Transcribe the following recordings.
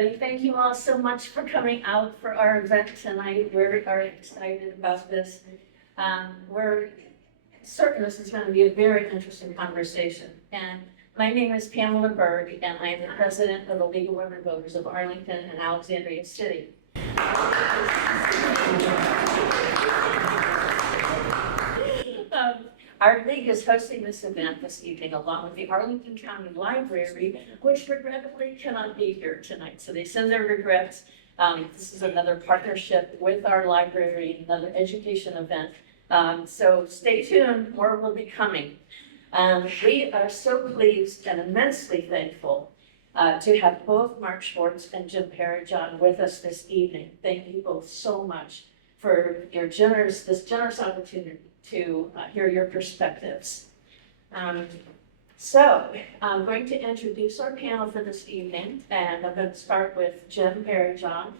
everybody. Thank you all so much for coming out for our event tonight. We're excited about this. We're certain this is going to be a very interesting conversation. And my name is Pamela Berg, and I am the president of the League of Women Voters of Arlington and Alexandria City. Our league is hosting this event this evening along with the Arlington County Library, which regrettably cannot be here tonight. So they send their regrets. This is another partnership with our library, another education event. So stay tuned, more will be coming. We are so pleased and immensely thankful to have both Mark Schwartz and Jim Parajon with us this evening. Thank you both so much for your this generous opportunity to hear your perspectives. So I'm going to introduce our panel for this evening, and I'm going to start with Jim Parajon.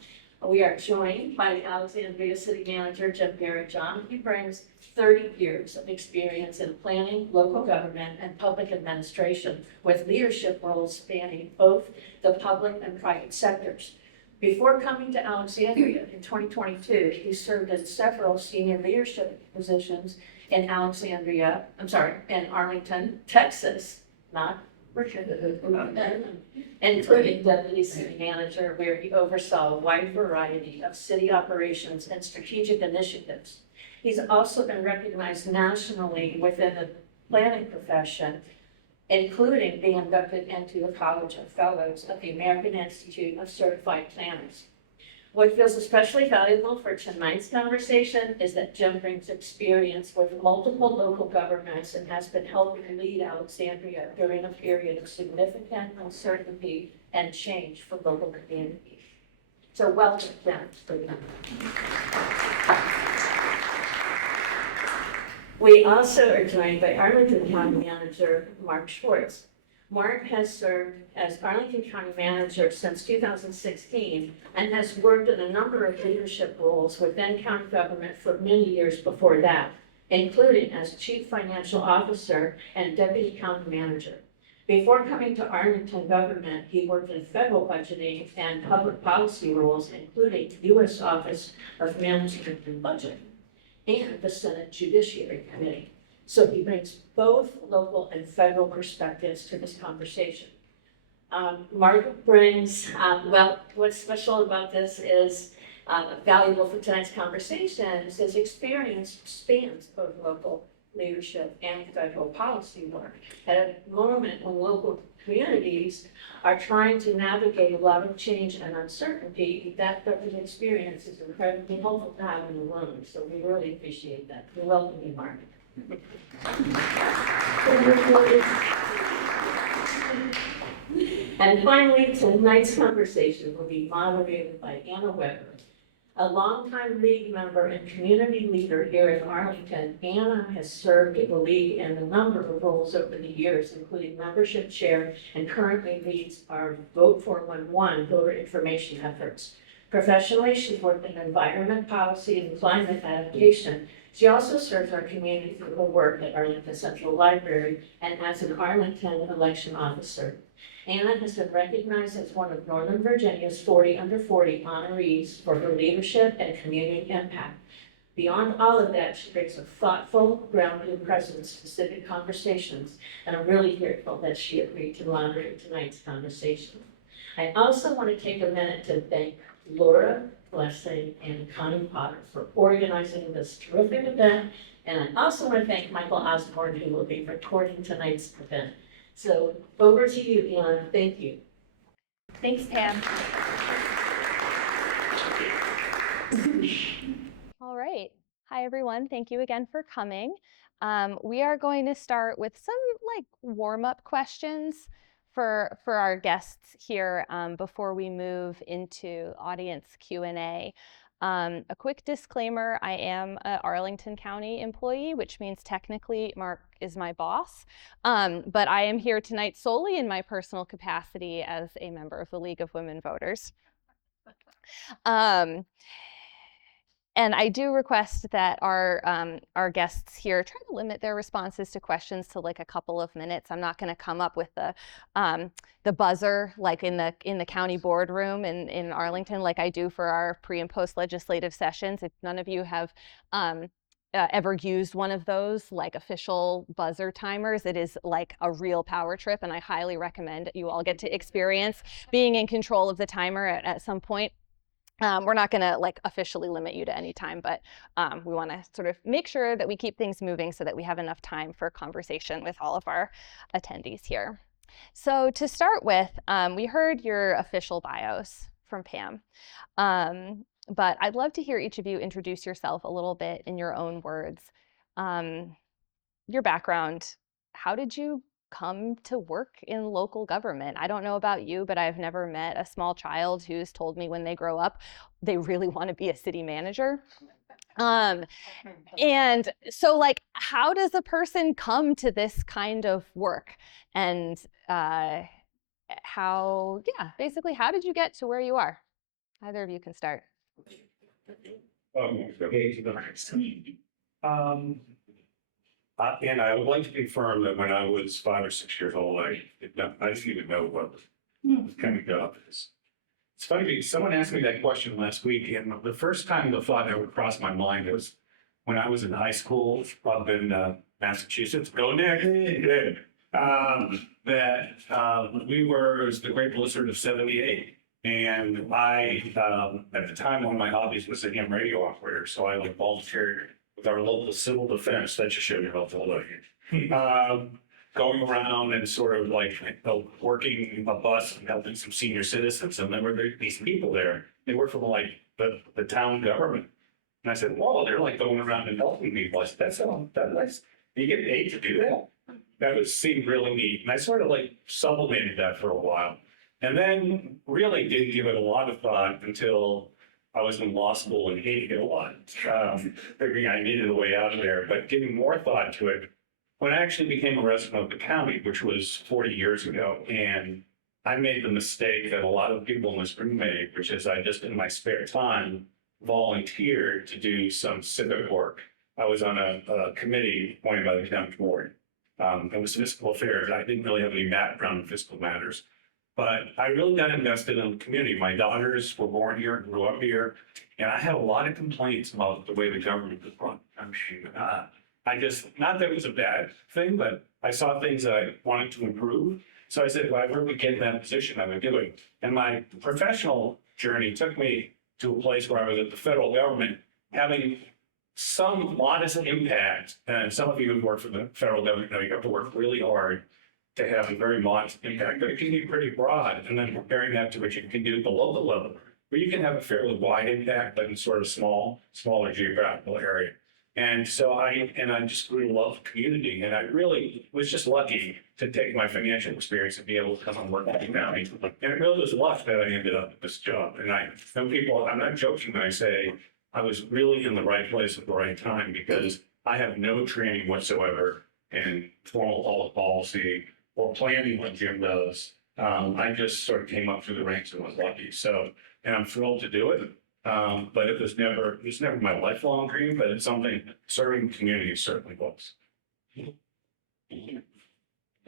We are joined by the Alexandria City Manager, Jim Parajon. He brings 30 years of experience in planning, local government, and public administration with leadership roles spanning both the public and private sectors. Before coming to Alexandria in 2022, he served in several senior leadership positions in Arlington, Texas, not Richmond, including deputy city manager, where he oversaw a wide variety of city operations and strategic initiatives. He's also been recognized nationally within the planning profession, including being inducted into the College of Fellows of the American Institute of Certified Planners. What feels especially valuable for tonight's conversation is that Jim brings experience with multiple local governments and has been helping lead Alexandria during a period of significant uncertainty and change for local communities. So welcome, Jim. We also are joined by Arlington County Manager Mark Schwartz. Mark has served as Arlington County Manager since 2016 and has worked in a number of leadership roles within county government for many years before that, including as Chief Financial Officer and Deputy County Manager. Before coming to Arlington government, he worked in federal budgeting and public policy roles, including U.S. Office of Management and Budget and the Senate Judiciary Committee. So he brings both local and federal perspectives to this conversation. Mark brings, what's special about this is valuable for tonight's conversation is his experience spans both local leadership and federal policy work. At a moment when local communities are trying to navigate a lot of change and uncertainty, that government experience is incredibly helpful to have in the room. So we really appreciate that. We welcome you, Mark. And finally, tonight's conversation will be moderated by Anna Weber, a longtime league member and community leader here in Arlington. Anna has served the league in a number of roles over the years, including membership chair, and currently leads our Vote 411 voter information efforts. Professionally, she's worked in environment policy and climate adaptation. She also serves our community through her work at Arlington Central Library and as an Arlington election officer. Anna has been recognized as one of Northern Virginia's 40 under 40 honorees for her leadership and community impact. Beyond all of that, she brings a thoughtful, grounded presence to civic conversations, and I'm really grateful that she agreed to moderate tonight's conversation. I also want to take a minute to thank Laura Blessing and Connie Potter for organizing this terrific event, and I also want to thank Michael Osborne, who will be recording tonight's event. So over to you, Anna. Thank you. Thanks, Pam. All right. Hi, everyone. Thank you again for coming. We are going to start with some warm-up questions for our guests here before we move into audience Q&A. A quick disclaimer, I am an Arlington County employee, which means technically Mark is my boss, but I am here tonight solely in my personal capacity as a member of the League of Women Voters. And I do request that our guests here try to limit their responses to questions to like a couple of minutes. I'm not going to come up with the buzzer like in the county boardroom in Arlington like I do for our pre and post legislative sessions. If none of you have ever used one of those like official buzzer timers, it is like a real power trip, and I highly recommend you all get to experience being in control of the timer at some point. We're not going to like officially limit you to any time, but we want to sort of make sure that we keep things moving so that we have enough time for conversation with all of our attendees here. So to start with, we heard your official bios from Pam. But I'd love to hear each of you introduce yourself a little bit in your own words. Your background, how did you come to work in local government? I don't know about you, but I've never met a small child who's told me when they grow up, they really want to be a city manager. And so like, how does a person come to this kind of work? And basically, how did you get to where you are? Either of you can start. And I would like to confirm that when I was 5 or 6 years old, I didn't even know what kind of job it is. It's funny because someone asked me that question last week, and the first time the thought that would cross my mind was when I was in high school up in Massachusetts. Go Nick! It was the Great Blizzard of '78. And I, at the time, one of my hobbies was a ham radio operator. So I like volunteered with our local civil defense. That just showed you how old I am. Going around and sort of like working a bus and helping some senior citizens. And there were these people there. They were from like the town government. And I said, whoa, they're like going around and helping people. I said, that's nice. You get paid to do that? That seemed really neat. And I sort of like sublimated that for a while. And then really didn't give it a lot of thought until I was in law school and hated it a lot. Figuring I needed a way out of there, but giving more thought to it when I actually became a resident of the county, which was 40 years ago. And I made the mistake that a lot of people in this room made, which is I just in my spare time volunteered to do some civic work. I was on a committee appointed by the county board. It was fiscal affairs. I didn't really have any background in fiscal matters. But I really got invested in the community. My daughters were born here, grew up here, and I had a lot of complaints about the way the government was run. Not that it was a bad thing, but I saw things that I wanted to improve. So I said, if I really get in that position, I'm going to do it. And my professional journey took me to a place where I was at the federal government, having some modest impact. And some of you who work for the federal government know you have to work really hard to have a very modest impact, but it can be pretty broad. And then comparing that to what you can do at the local level, where you can have a fairly wide impact, but in sort of smaller geographical area. And so I just grew to love community. And I really was just lucky to take my financial experience and be able to come and work at the county. And it really was luck that I ended up at this job. And some people, I'm not joking when I say I was really in the right place at the right time, because I have no training whatsoever in formal public policy or planning what Jim does. I just sort of came up through the ranks and was lucky. So, and I'm thrilled to do it. But it was never my lifelong dream, but it's something serving the community certainly was.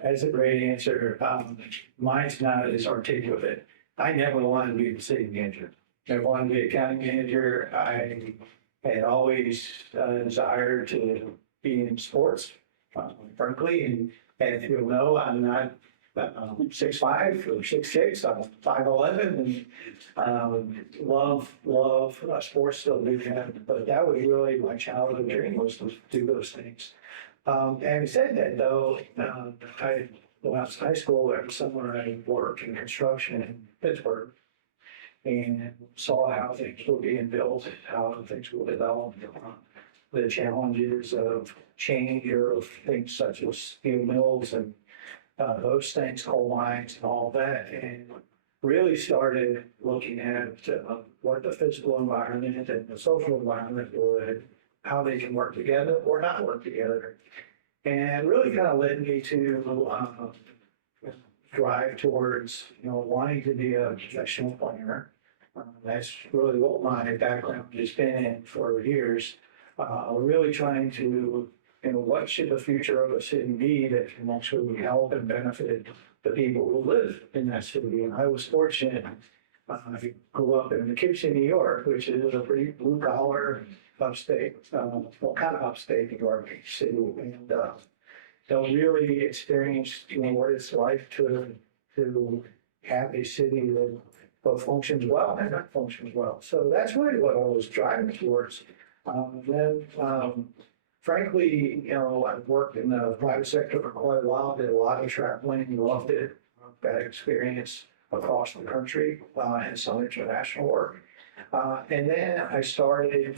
That's a great answer. Mine's not as articulate. I never wanted to be the city manager. I wanted to be a county manager. I had always a desire to be in sports, frankly. And if you'll know, I'm not 6'5" or 6'6", I'm 5'11", and love sports, still do that. But that was really my childhood dream, was to do those things. Having said that, though, when I was in high school, every summer I worked in construction in Pittsburgh and saw how things were being built, how things were developed, the challenges of change of things such as steel mills and those things, coal mines and all that, and really started looking at what the physical environment and the social environment would, how they can work together or not work together. And really kind of led me to drive towards, wanting to be a professional planner That's really what my background has been in for years. Really trying to, what should the future of a city be that can actually help and benefit the people who live in that city? And I was fortunate. I grew up in Poughkeepsie, New York, which is a pretty blue collar upstate, well, kind of upstate New York city, and don't really experience, what it's like to have a city that both functions well and not functions well. So that's really what I was driving towards. Frankly, I've worked in the private sector for quite a while, did a lot of traveling, loved it, got experience across the country and some international work. And then I started,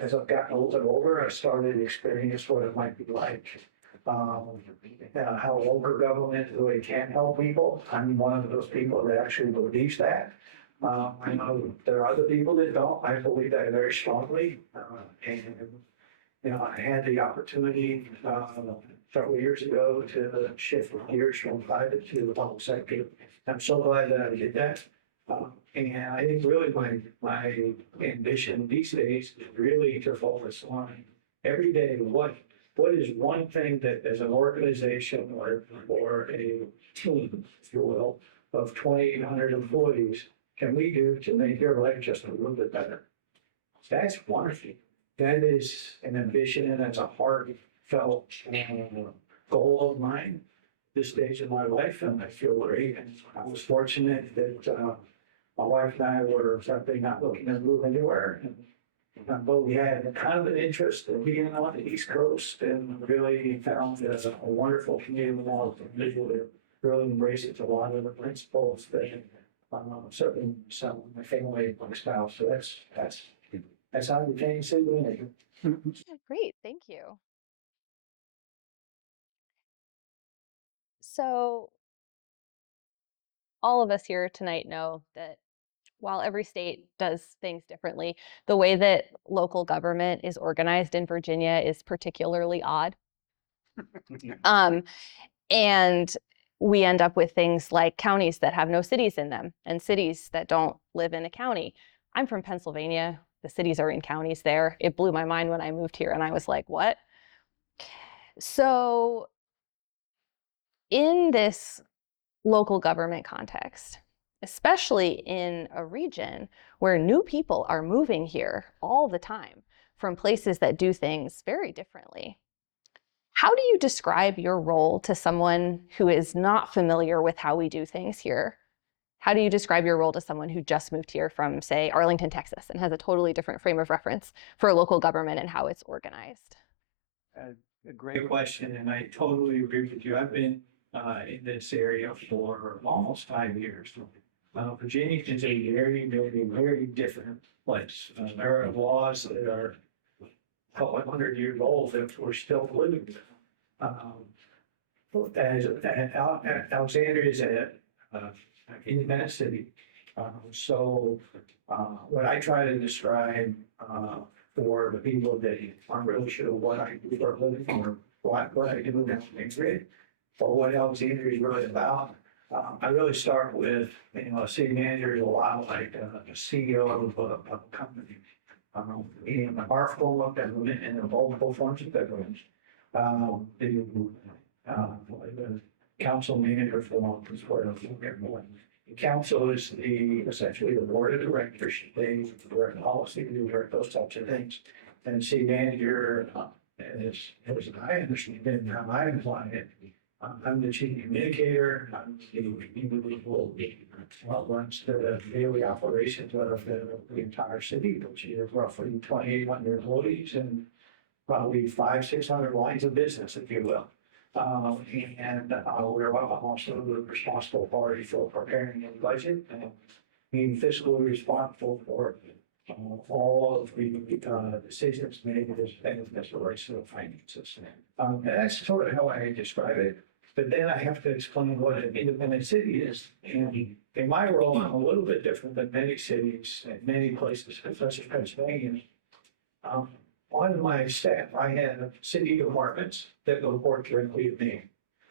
as I've gotten a little bit older, I started to experience what it might be like, how local government really can help people. I'm one of those people that actually believes that. I know there are other people that don't. I believe that very strongly. I had the opportunity several years ago to shift gears from private to the public sector. I'm so glad that I did that. And I think really my ambition these days is really to focus on every day what is one thing that as an organization or a team, if you will, of 2,800 employees can we do to make your life just a little bit better? That's wonderful. That is an ambition and that's a heartfelt goal of mine this stage of my life, and I feel great. And I was fortunate that my wife and I were simply not looking to move anywhere. But we had kind of an interest in being on the East Coast and really found a wonderful community of individuals that really embraces a lot of the principles that certainly some of my family lifestyle. So that's how I became city manager. Great, thank you. So all of us here tonight know that while every state does things differently, the way that local government is organized in Virginia is particularly odd. And we end up with things like counties that have no cities in them and cities that don't live in a county. I'm from Pennsylvania. The cities are in counties there. It blew my mind when I moved here and I was like, what? So in this local government context, especially in a region where new people are moving here all the time from places that do things very differently, how do you describe your role to someone who is not familiar with how we do things here? How do you describe your role to someone who just moved here from, say, Arlington, Texas, and has a totally different frame of reference for local government and how it's organized? A great question, and I totally agree with you. I've been in this area for almost 5 years. Virginia is a very, very, very different place. There are laws that are a couple 100 years old that we're still living with. Alexandria is an independent city. So what I try to describe for the people that aren't really sure what I do for a living or what I do in Alexandria, or what Alexandria is really about, I really start with, a city manager is a lot like a CEO of a company. And our full of government and the multiple forms of government. The council manager form is where everyone. The council is essentially the board of directors. They direct policy, they direct those types of things. And the city manager, as I understand it and how I apply it, I'm the chief communicator. I'm the individual runs the daily operations of the entire city, which is roughly 2,800 employees and probably 500-600 lines of business, if you will. And we're also the responsible party for preparing the budget and being fiscally responsible for all of the decisions made as benefits the race of the finances. And that's sort of how I describe it. But then I have to explain what an independent city is. And in my role, I'm a little bit different than many cities and many places, such as Pennsylvania. On my staff, I have city departments that report directly to me.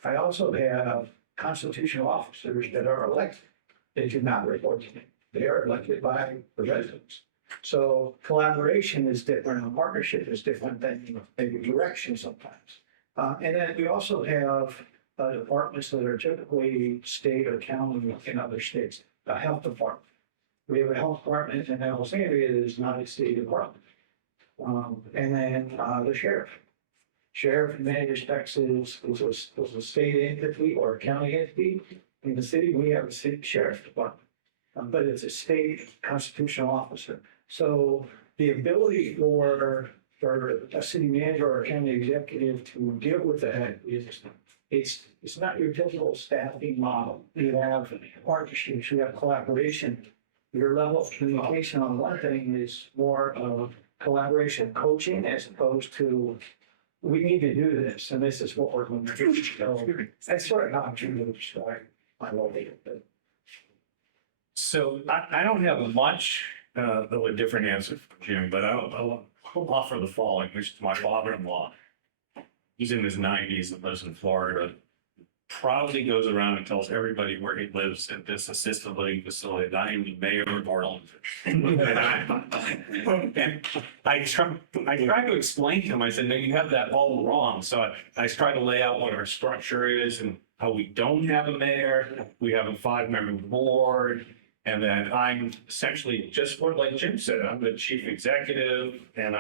I also have constitutional officers that are elected that do not report to me. They are elected by the residents. So collaboration is different, and partnership is different than maybe direction sometimes. And then we also have departments that are typically state or county in other states, the health department. We have a health department in Alexandria that is not a state department. And then the sheriff. Sheriff in many respects is a state entity or a county entity. In the city, we have a city sheriff department, but it's a state constitutional officer. So the ability for a city manager or a county executive to deal with that is, it's not your typical staffing model. You have partnerships, you have collaboration. Your level of communication on one thing is more of collaboration, coaching, as opposed to, we need to do this, and this is what we're going to do. So that's sort of how I'm trying to describe my role. So I don't have much of a different answer from Jim, but I'll offer the following, which is my father-in-law. He's in his 90s and lives in Florida. Proudly goes around and tells everybody where he lives at this assisted living facility. I am the mayor of Arlington. And I tried to explain to him, I said, no, you have that all wrong. So I tried to lay out what our structure is and how we don't have a mayor. We have a 5-member board. And then I'm essentially just what, like Jim said, I'm the chief executive, and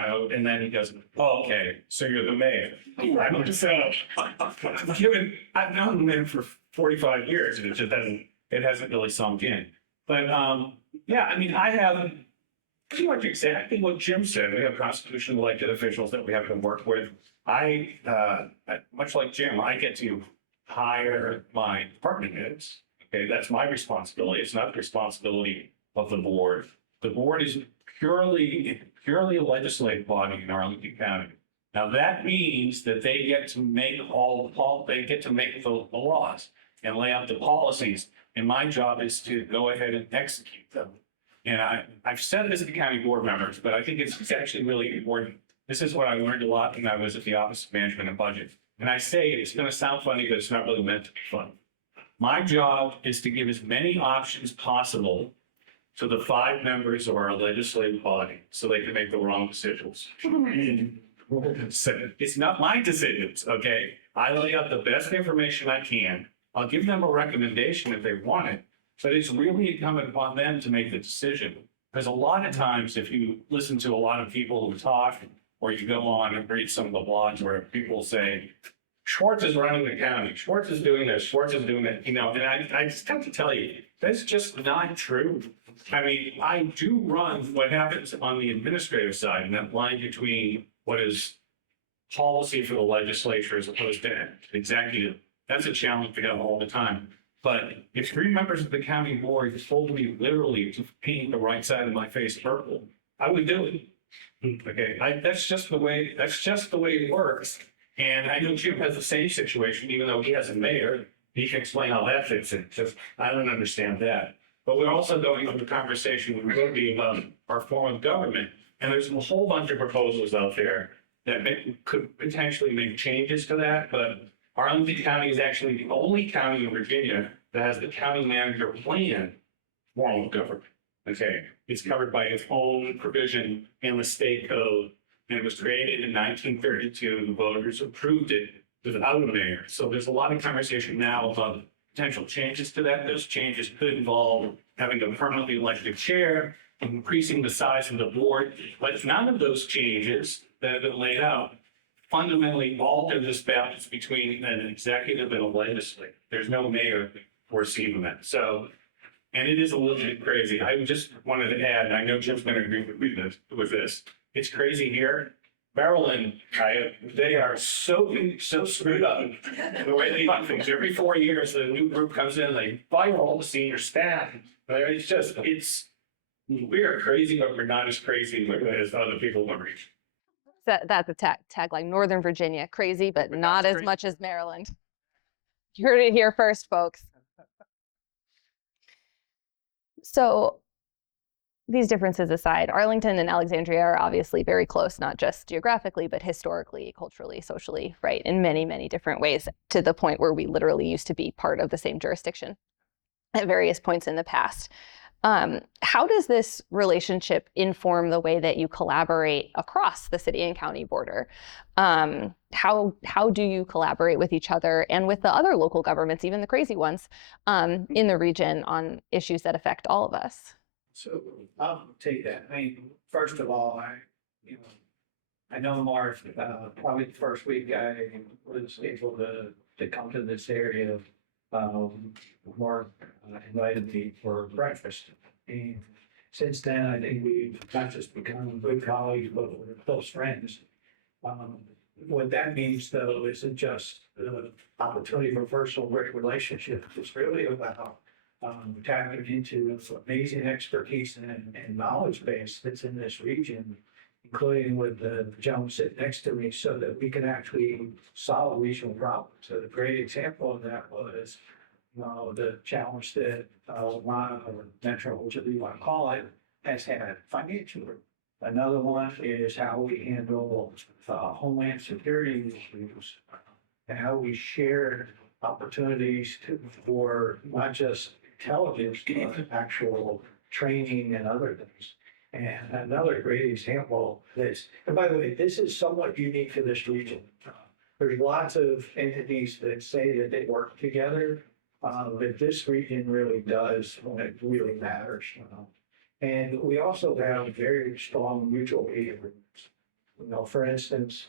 then he goes, oh, okay, so you're the mayor. I've known him for 45 years, and it hasn't really sunk in. But yeah, I mean, I have pretty much exactly what Jim said. We have constitutionally elected officials that we have to work with. Much like Jim, I get to hire my department heads. Okay, that's my responsibility. It's not the responsibility of the board. The board is purely a legislative body in Arlington County. Now that means that they get to make the laws and lay out the policies. And my job is to go ahead and execute them. And I've said this to county board members, but I think it's actually really important. This is what I learned a lot when I was at the Office of Management and Budget. And I say it's going to sound funny, but it's not really meant to be fun. My job is to give as many options possible to the 5 members of our legislative body so they can make the wrong decisions. It's not my decisions, okay? I lay out the best information I can. I'll give them a recommendation if they want it, but it's really incumbent upon them to make the decision. Because a lot of times, if you listen to a lot of people who talk, or you go on and read some of the blogs where people say, Schwartz is running the county. Schwartz is doing this. Schwartz is doing that. And I just have to tell you, that's just not true. I mean, I do run what happens on the administrative side, and that line between what is policy for the legislature as opposed to executive. That's a challenge we have all the time. But if 3 members of the county board told me literally to paint the right side of my face purple, I would do it. Okay, that's just the way it works. And I know Jim has the same situation, even though he has a mayor. He can explain how that fits in. Just, I don't understand that. But we're also going through a conversation with Ruby about our form of government. And there's a whole bunch of proposals out there that could potentially make changes to that. But Arlington County is actually the only county in Virginia that has the county manager plan form of government. Okay, it's covered by its own provision in the state code. And it was created in 1932. The voters approved it without a mayor. So there's a lot of conversation now about potential changes to that. Those changes could involve having a permanently elected chair, increasing the size of the board. But none of those changes that have been laid out fundamentally alter this balance between an executive and a legislature. There's no mayor foreseen that. So, and it is a little bit crazy. I just wanted to add, and I know Jim's going to agree with this. It's crazy here. Maryland, they are so screwed up the way they fund things. Every 4 years, a new group comes in, they fire all the senior staff. We are crazy, but we're not as crazy as other people in the region. That's a tagline. Northern Virginia, crazy, but not as much as Maryland. You heard it here first, folks. So these differences aside, Arlington and Alexandria are obviously very close, not just geographically, but historically, culturally, socially, right, in many, many different ways, to the point where we literally used to be part of the same jurisdiction at various points in the past. How does this relationship inform the way that you collaborate across the city and county border? How do you collaborate with each other and with the other local governments, even the crazy ones, in the region on issues that affect all of us? So I'll take that. I mean, first of all, I know Mark, probably the first week I was able to come to this area. Mark invited me for breakfast. And since then, I think we've not just become good colleagues, but we're close friends. What that means though isn't just the opportunity for personal great relationship. It's really about tapping into amazing expertise and knowledge base that's in this region, including with the gentleman sitting next to me, so that we can actually solve regional problems. So a great example of that was the challenge that Ron or Metro, whichever you want to call it, has had financially. Another one is how we handle homeland security issues and how we share opportunities for not just intelligence, but actual training and other things. And another great example is, and by the way, this is somewhat unique to this region. There's lots of entities that say that they work together, but this region really does when it really matters. And we also have very strong mutual aid agreements. For instance,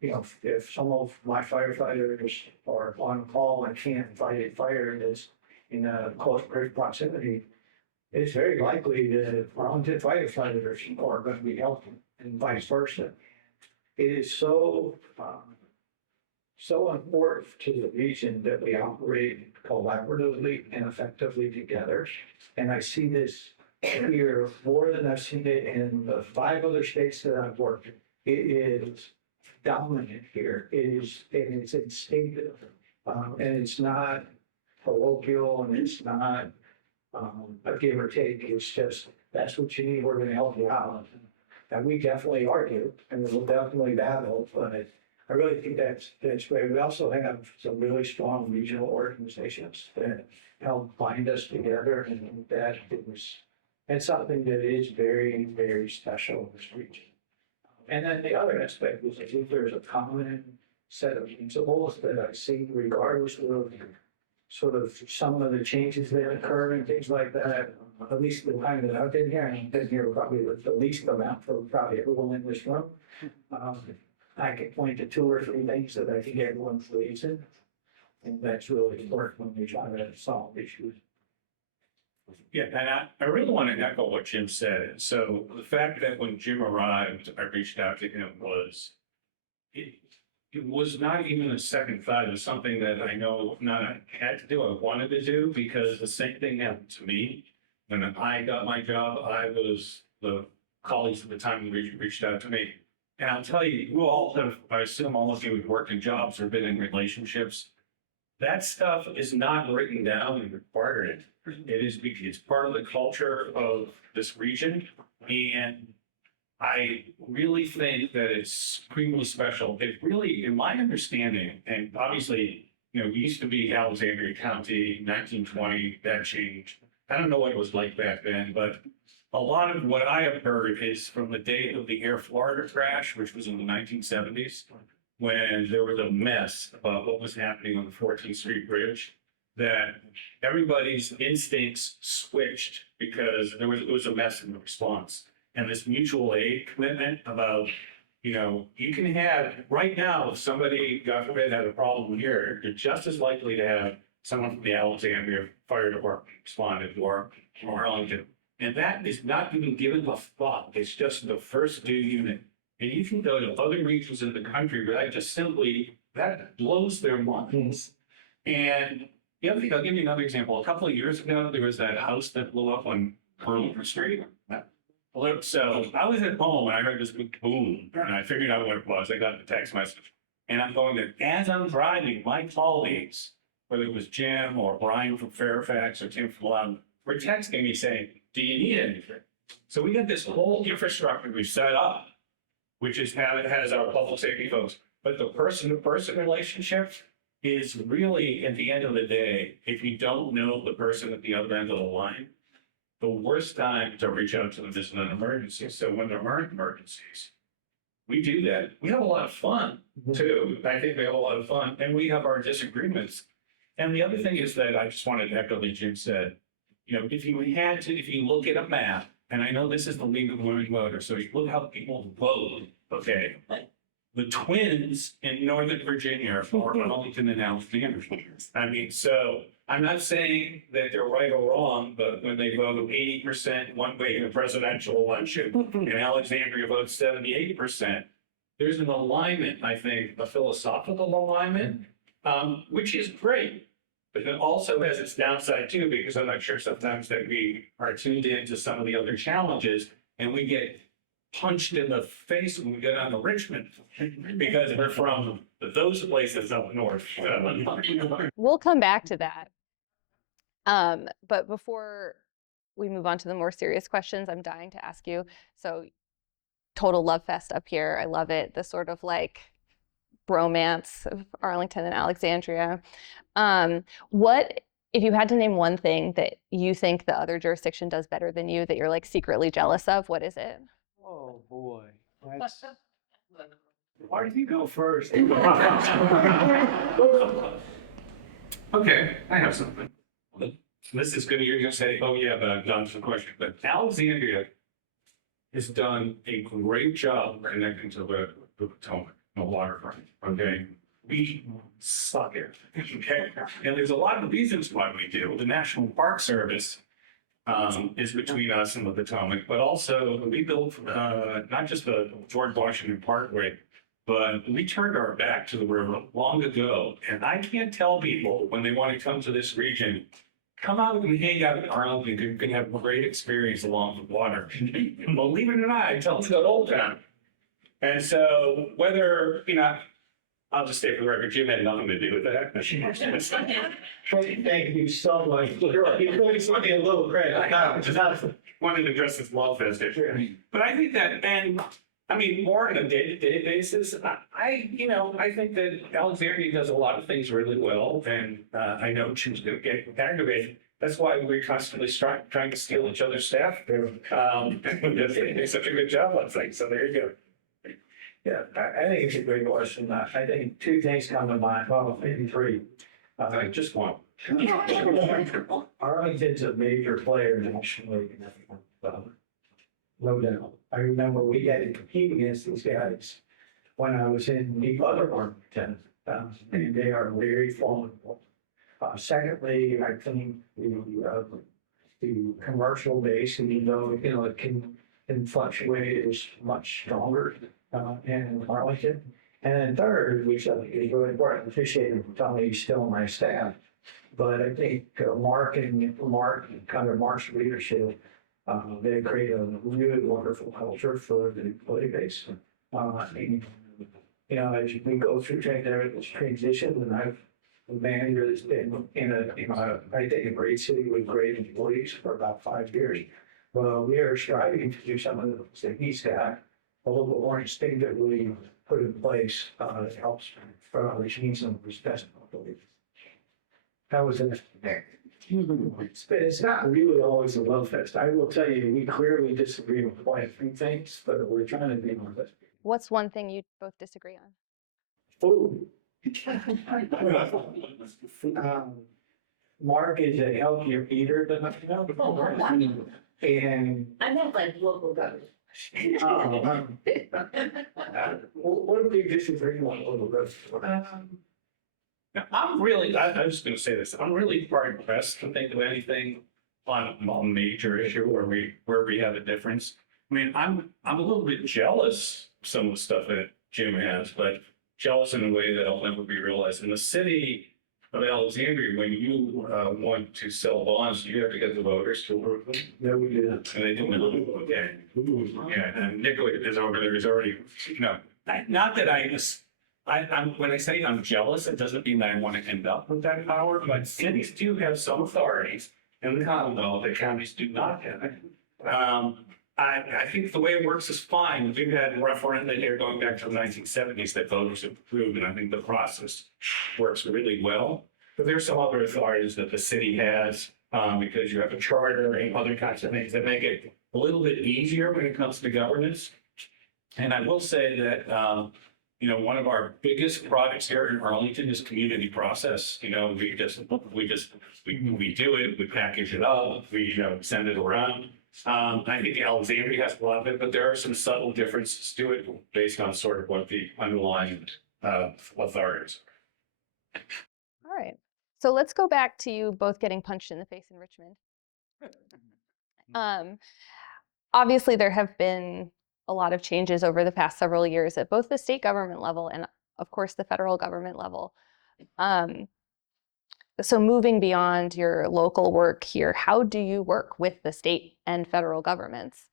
if some of my firefighters are on call and can't fight a fire that's in a close proximity, it's very likely that Arlington firefighters are going to be helping, and vice versa. It is so important to the region that we operate collaboratively and effectively together. And I see this here more than I've seen it in the 5 other states that I've worked in. It is dominant here. It's instinctive, and it's not parochial, and it's not a give or take. It's just, that's what you need, we're gonna help you out. And we definitely argue, and we'll definitely battle, but I really think that's great. We also have some really strong regional organizations that help bind us together, and that's something that is very, very special in this region. And then the other aspect is, I think there's a common set of principles that I see regardless of sort of some of the changes that occur and things like that. At least the time that I've been here, and I've been here probably with the least amount for probably everyone in this room. I can point to 2 or 3 things that I think everyone believes in. And that's really important when we try to solve issues. Yeah, and I really want to echo what Jim said. So the fact that when Jim arrived, I reached out to him it was not even a second thought. It was something that I know not I had to do, I wanted to do, because the same thing happened to me. When I got my job, the colleagues at the time reached out to me. And I'll tell you, you all have, I assume all of you have worked in jobs or been in relationships. That stuff is not written down and required. It's part of the culture of this region. And I really think that it's supremely special. It really, in my understanding, and obviously, it used to be Alexandria County, 1920, that changed. I don't know what it was like back then, but a lot of what I have heard is from the day of the Air Florida crash, which was in the 1970s, when there was a mess about what was happening on the 14th Street Bridge, that everybody's instincts switched because it was a mess in the response. And this mutual aid commitment about, you can have, right now, if somebody, God forbid, had a problem here, you're just as likely to have someone from the Alexandria Fire Department responded or Arlington. And that is not even given a thought. It's just the first due unit. And you can go to other regions of the country where that blows their minds. And the other thing, I'll give you another example. A couple of years ago, there was that house that blew up on Arlington Street. So I was at home and I heard this big boom, and I figured out what it was. I got the text message. And I'm going to, as I'm driving, my colleagues, whether it was Jim or Brian from Fairfax or Tim from Loudon, were texting me saying, do you need anything? So we got this whole infrastructure we've set up, which is how it has our public safety folks. But the person-to-person relationship is really, at the end of the day, if you don't know the person at the other end of the line, the worst time to reach out to them is in an emergency. So when there aren't emergencies, we do that. We have a lot of fun too. I think we have a lot of fun, and we have our disagreements. And the other thing is that I just wanted to echo what Jim said. You know, if you look at a map, and I know this is the League of Women Voters, so you look how people vote, okay? The twins in Northern Virginia are Arlington and Alexandria. I mean, so I'm not saying that they're right or wrong, but when they vote 80% one way in a presidential election, and Alexandria votes 78%, there's an alignment, I think, a philosophical alignment, which is great. But it also has its downside too, because I'm not sure sometimes that we are tuned into some of the other challenges and we get punched in the face when we go down to Richmond because we're from those places up north. We'll come back to that. But before we move on to the more serious questions, I'm dying to ask you. So total love fest up here. I love it. The sort of like bromance of Arlington and Alexandria. What, if you had to name one thing that you think the other jurisdiction does better than you that you're like secretly jealous of, what is it? Oh, boy. Why did you go first? Okay, I have something. This is gonna, you're gonna say, oh yeah, but I've done some questions, but Alexandria has done a great job connecting to the Potomac, the waterfront, okay? We suck it, okay? And there's a lot of reasons why we do. The National Park Service is between us and the Potomac, but also we built not just the George Washington Parkway, but we turned our back to the river long ago. And I can't tell people when they want to come to this region, come out and hang out in Arlington. You can have a great experience along the water. And believe it or not, I tell them to go to Old Town. And so whether, you know, I'll just stay for the record, Jim had nothing to do with that. Thank you so much. You're going to give me a little credit. Wanted to address this love fest issue. But I think that, and I mean, more on a day-to-day basis, I think that Alexandria does a lot of things really well. And I know Jim's going to get aggravated. That's why we're constantly trying to steal each other's staff. Because they do such a good job on things. So there you go. Yeah, I think it's a great question. I think two things come to mind, well, maybe three. Just one. Arlington's a major player nationally. No doubt. I remember we had to compete against these guys when I was in the other Arlington, and they are very formidable. Secondly, I think the commercial base, and it can fluctuate, is much stronger in Arlington. And then third, which I think is really important, appreciate Tony still on my staff, but I think Mark and under Mark's leadership, they create a really wonderful culture for the employee base. And, as we go through this transition, and I've a manager that's been I think a great city with great employees for about 5 years. Well, we are striving to do some of the things that he's got, a little bit more thing that we put in place that helps which means some of his best employees. That was it. It's not really always a love fest. I will tell you, we clearly disagree with quite a few things, but we're trying to be on this. What's one thing you both disagree on? Food. Mark is a healthier eater than I am. And I meant like local government. what do we disagree on a little bit? Now, I'm just going to say this. I'm really hard pressed to think of anything on a major issue where we have a difference. I mean, I'm a little bit jealous of some of the stuff that Jim has, but jealous in a way that I'll never be realized. In the city of Alexandria, when you want to sell bonds, you have to get the voters to approve them. No, we did. And they do. Okay. Yeah, and Nick is over there. He's already, not that I'm when I say I'm jealous, it doesn't mean that I want to end up with that power, but cities do have some authorities in the Commonwealth that counties do not have. I think the way it works is fine. We've had referenda here going back to the 1970s that voters have approved, and I think the process works really well. But there's some other authorities that the city has because you have a charter and other kinds of things that make it a little bit easier when it comes to governance. And I will say that, one of our biggest projects here in Arlington is community process. We do it, we package it up, we, send it around. I think Alexandria has a lot of it, but there are some subtle differences to it based on sort of what the underlying authorities are. All right. So let's go back to you both getting punched in the face in Richmond. Obviously, there have been a lot of changes over the past several years at both the state government level and, of course, the federal government level. So moving beyond your local work here, how do you work with the state and federal governments?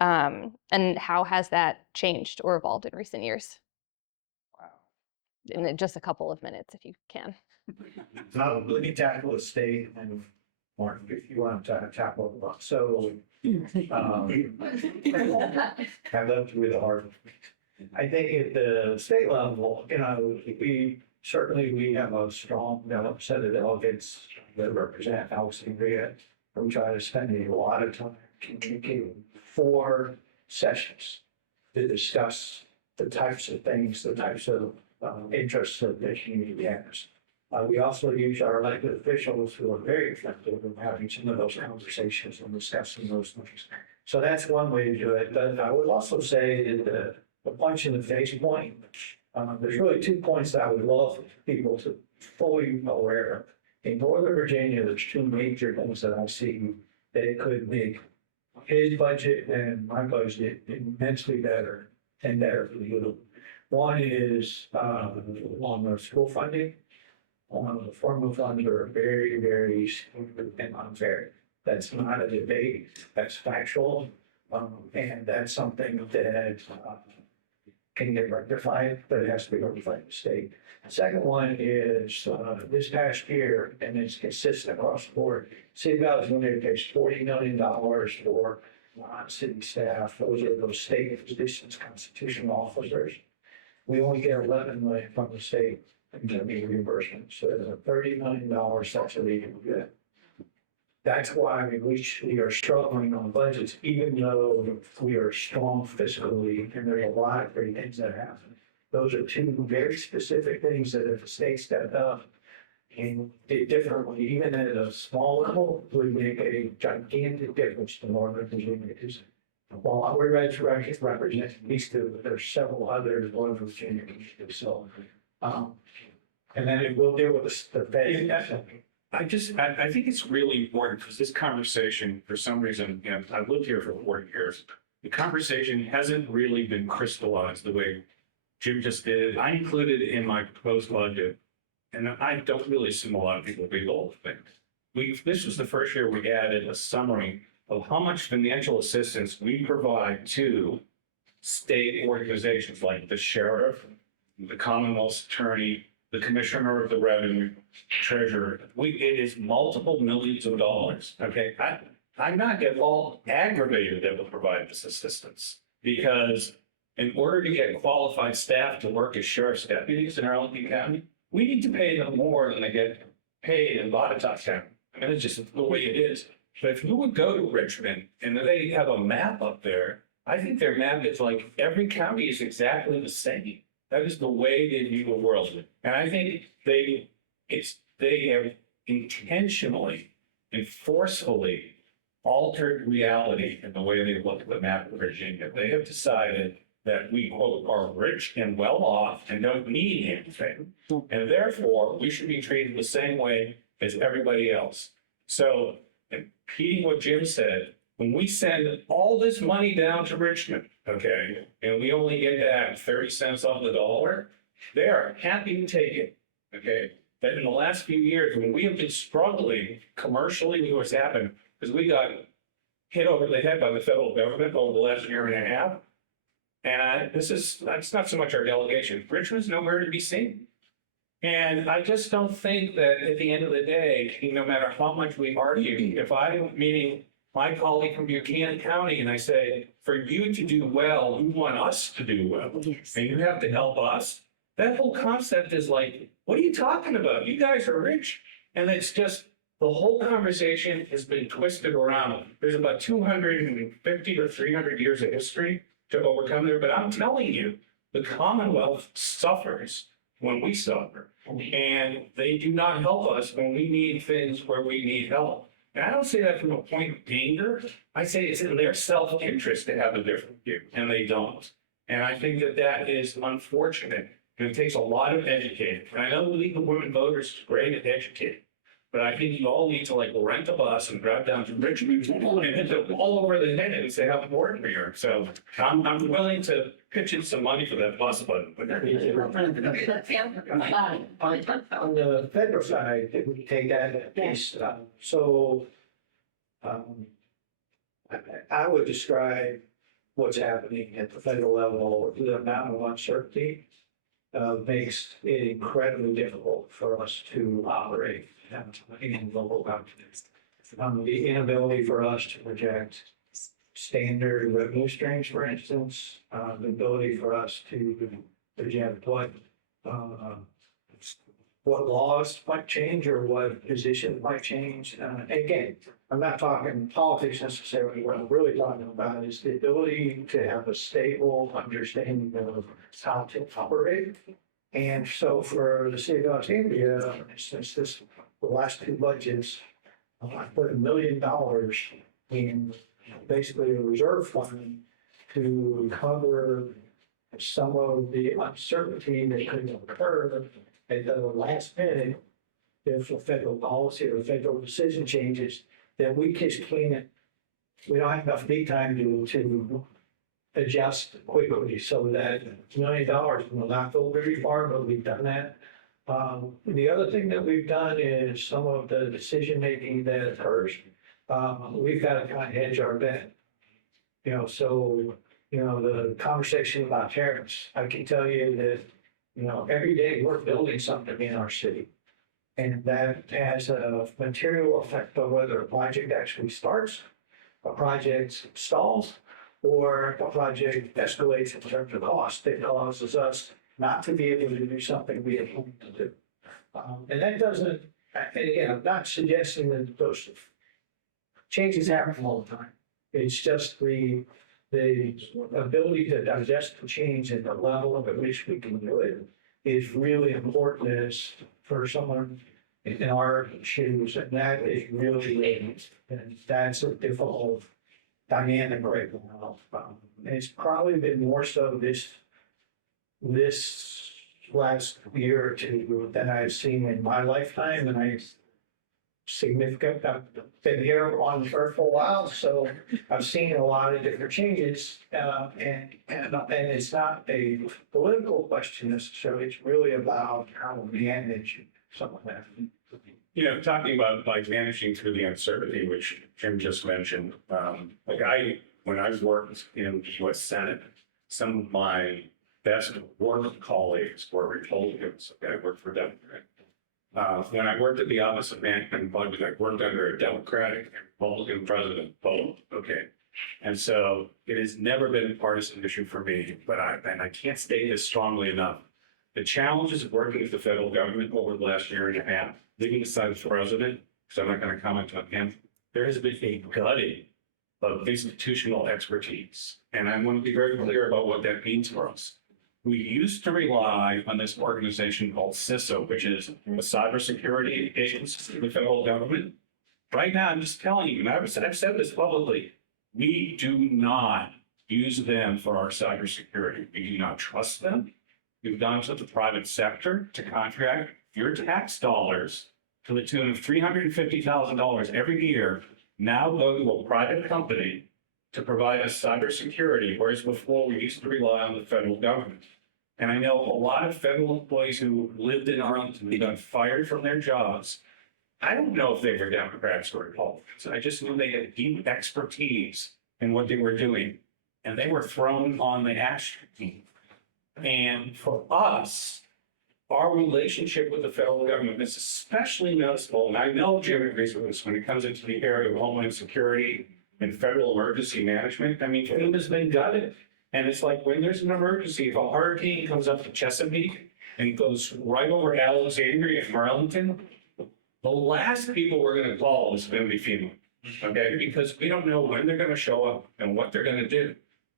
And how has that changed or evolved in recent years? Wow. In just a couple of minutes, if you can. So let me tackle the state and Mark, if you want to tackle the book. So, I love to read the hard. I think at the state level, we have a strong set of delegates that represent Alexandria. We try to spend a lot of time communicating 4 sessions to discuss the types of things, the types of interests that the community has. We also use our elected officials who are very effective in having some of those conversations and discussing those things. So that's one way to do it. But I would also say that the punch in the face point, there's really 2 points that I would love people to fully be aware of. In Northern Virginia, there's 2 major things that I see that it could make his budget and my budget immensely better and better for you. One is on the school funding. The formal funds are very, very stupid and unfair. That's not a debate, that's factual. And that's something that can get rectified, but it has to be rectified in the state. The second one is this past year, and it's consistent across the board, City of Alexandria pays $40 million for non-city staff. Those state physicians, constitutional officers. We only get $11 million from the state in terms of reimbursement. So there's a $30 million subsidy we get. That's why we are struggling on budgets, even though we are strong fiscally, and there's a lot of great things that happen. Those are 2 very specific things that if the state stepped up and did differently, even at a small level, would make a gigantic difference to Northern Virginia. While we're representing these 2, there's several others, Northern Virginia communities. So, and then we'll deal with the Fed. I think it's really important because this conversation, for some reason, I've lived here for 40 years. The conversation hasn't really been crystallized the way Jim just did. I included it in my proposed budget, and I don't really assume a lot of people read all the things. This was the first year we added a summary of how much financial assistance we provide to state organizations like the sheriff, the Commonwealth's attorney, the commissioner of the revenue, treasurer. It is multiple millions of dollars. Okay, I'm not at all aggravated that we'll provide this assistance because in order to get qualified staff to work as sheriff's deputies in Arlington County, we need to pay them more than they get paid in Botetourt County. I mean, it's just the way it is. But if you would go to Richmond and they have a map up there, I think their map is like every county is exactly the same. That is the way they view the world. And I think they have intentionally and forcefully altered reality in the way they look at the map of Virginia. They have decided that we, quote, are rich and well off and don't need anything. And therefore, we should be treated the same way as everybody else. So, repeating what Jim said, when we send all this money down to Richmond, okay, and we only get back 30 cents on the dollar, they are happy to take it, okay? That in the last few years, when we have been struggling commercially with what's happened, because we got hit over the head by the federal government over the last year and a half, and that's not so much our delegation. Richmond's nowhere to be seen. And I just don't think that at the end of the day, no matter how much we argue, if I'm meeting my colleague from Buchanan County and I say, for you to do well, you want us to do well, and you have to help us, that whole concept is like, what are you talking about? You guys are rich. And it's just, The whole conversation has been twisted around. There's about 250 or 300 years of history to overcome there, but I'm telling you, the Commonwealth suffers when we suffer. And they do not help us when we need things where we need help. And I don't say that from a point of anger. I say it's in their self-interest to have a different view, and they don't. And I think that that is unfortunate. And it takes a lot of educating. And I know the League of Women Voters is great at educating, but I think you all need to like rent a bus and drive down to Richmond and hit them all over the head and say how important we are. So I'm willing to pitch in some money for that bus, but. On the federal side, it would take that piece. I would describe what's happening at the federal level, the amount of uncertainty makes it incredibly difficult for us to operate in local government. The inability for us to project standard revenue streams, for instance, the ability for us to project what laws might change or what positions might change. Again, I'm not talking politics necessarily. What I'm really talking about is the ability to have a stable understanding of how to operate. And so for the city of Alexandria, for instance, the last two budgets, I put $1 million in basically a reserve fund to cover some of the uncertainty that could occur at the last minute if a federal policy or a federal decision changes, then we just can't, we don't have enough lead time to adjust quickly, so that $1 million will not go very far, but we've done that. The other thing that we've done is some of the decision-making that occurs, we've got to kind of hedge our bet. The conversation about tariffs, I can tell you that, every day we're building something in our city. And that has a material effect on whether a project actually starts, a project stalls, or a project escalates in terms of cost that causes us not to be able to do something we had hoped to do. And that doesn't, and again, I'm not suggesting that those changes happen all the time. It's just the ability to digest the change and the level at which we can do it is really important as for someone in our shoes, and that is really, and that's a difficult dynamic right now. And it's probably been more so this last year or two than I've seen in my lifetime, and I've been here on the earth for a while, so I've seen a lot of different changes, and it's not a political question necessarily, it's really about how we manage some of that. Talking about like managing through the uncertainty, which Jim just mentioned, when I worked in the U.S. Senate, some of my best work colleagues were Republicans. I worked for Democrat. When I worked at the Office of Management and Budget, I worked under a Democratic and Republican president, both. Okay. And so it has never been a partisan issue for me, but I can't state this strongly enough. The challenges of working with the federal government over the last year and a half, leaving aside the president, because I'm not going to comment on him, there has been a gutting of institutional expertise. And I want to be very clear about what that means for us. We used to rely on this organization called CISO, which is a cybersecurity agency in the federal government. Right now, I'm just telling you, and I've said this publicly, we do not use them for our cybersecurity. We do not trust them. We've gone to the private sector to contract your tax dollars to the tune of $350,000 every year now go to a private company to provide us cybersecurity, whereas before we used to rely on the federal government. And I know a lot of federal employees who lived in Arlington who got fired from their jobs. I don't know if they were Democrats or Republicans. I just knew they had deep expertise in what they were doing, and they were thrown on the ash heap. And for us, our relationship with the federal government is especially noticeable, and I know Jim agrees with us when it comes into the area of homeland security and federal emergency management. I mean, FEMA has been gutted. And it's like when there's an emergency, if a hurricane comes up to Chesapeake and goes right over Alexandria and Arlington, The last people we're gonna call is gonna be FEMA, okay? Because we don't know when they're gonna show up and what they're gonna do.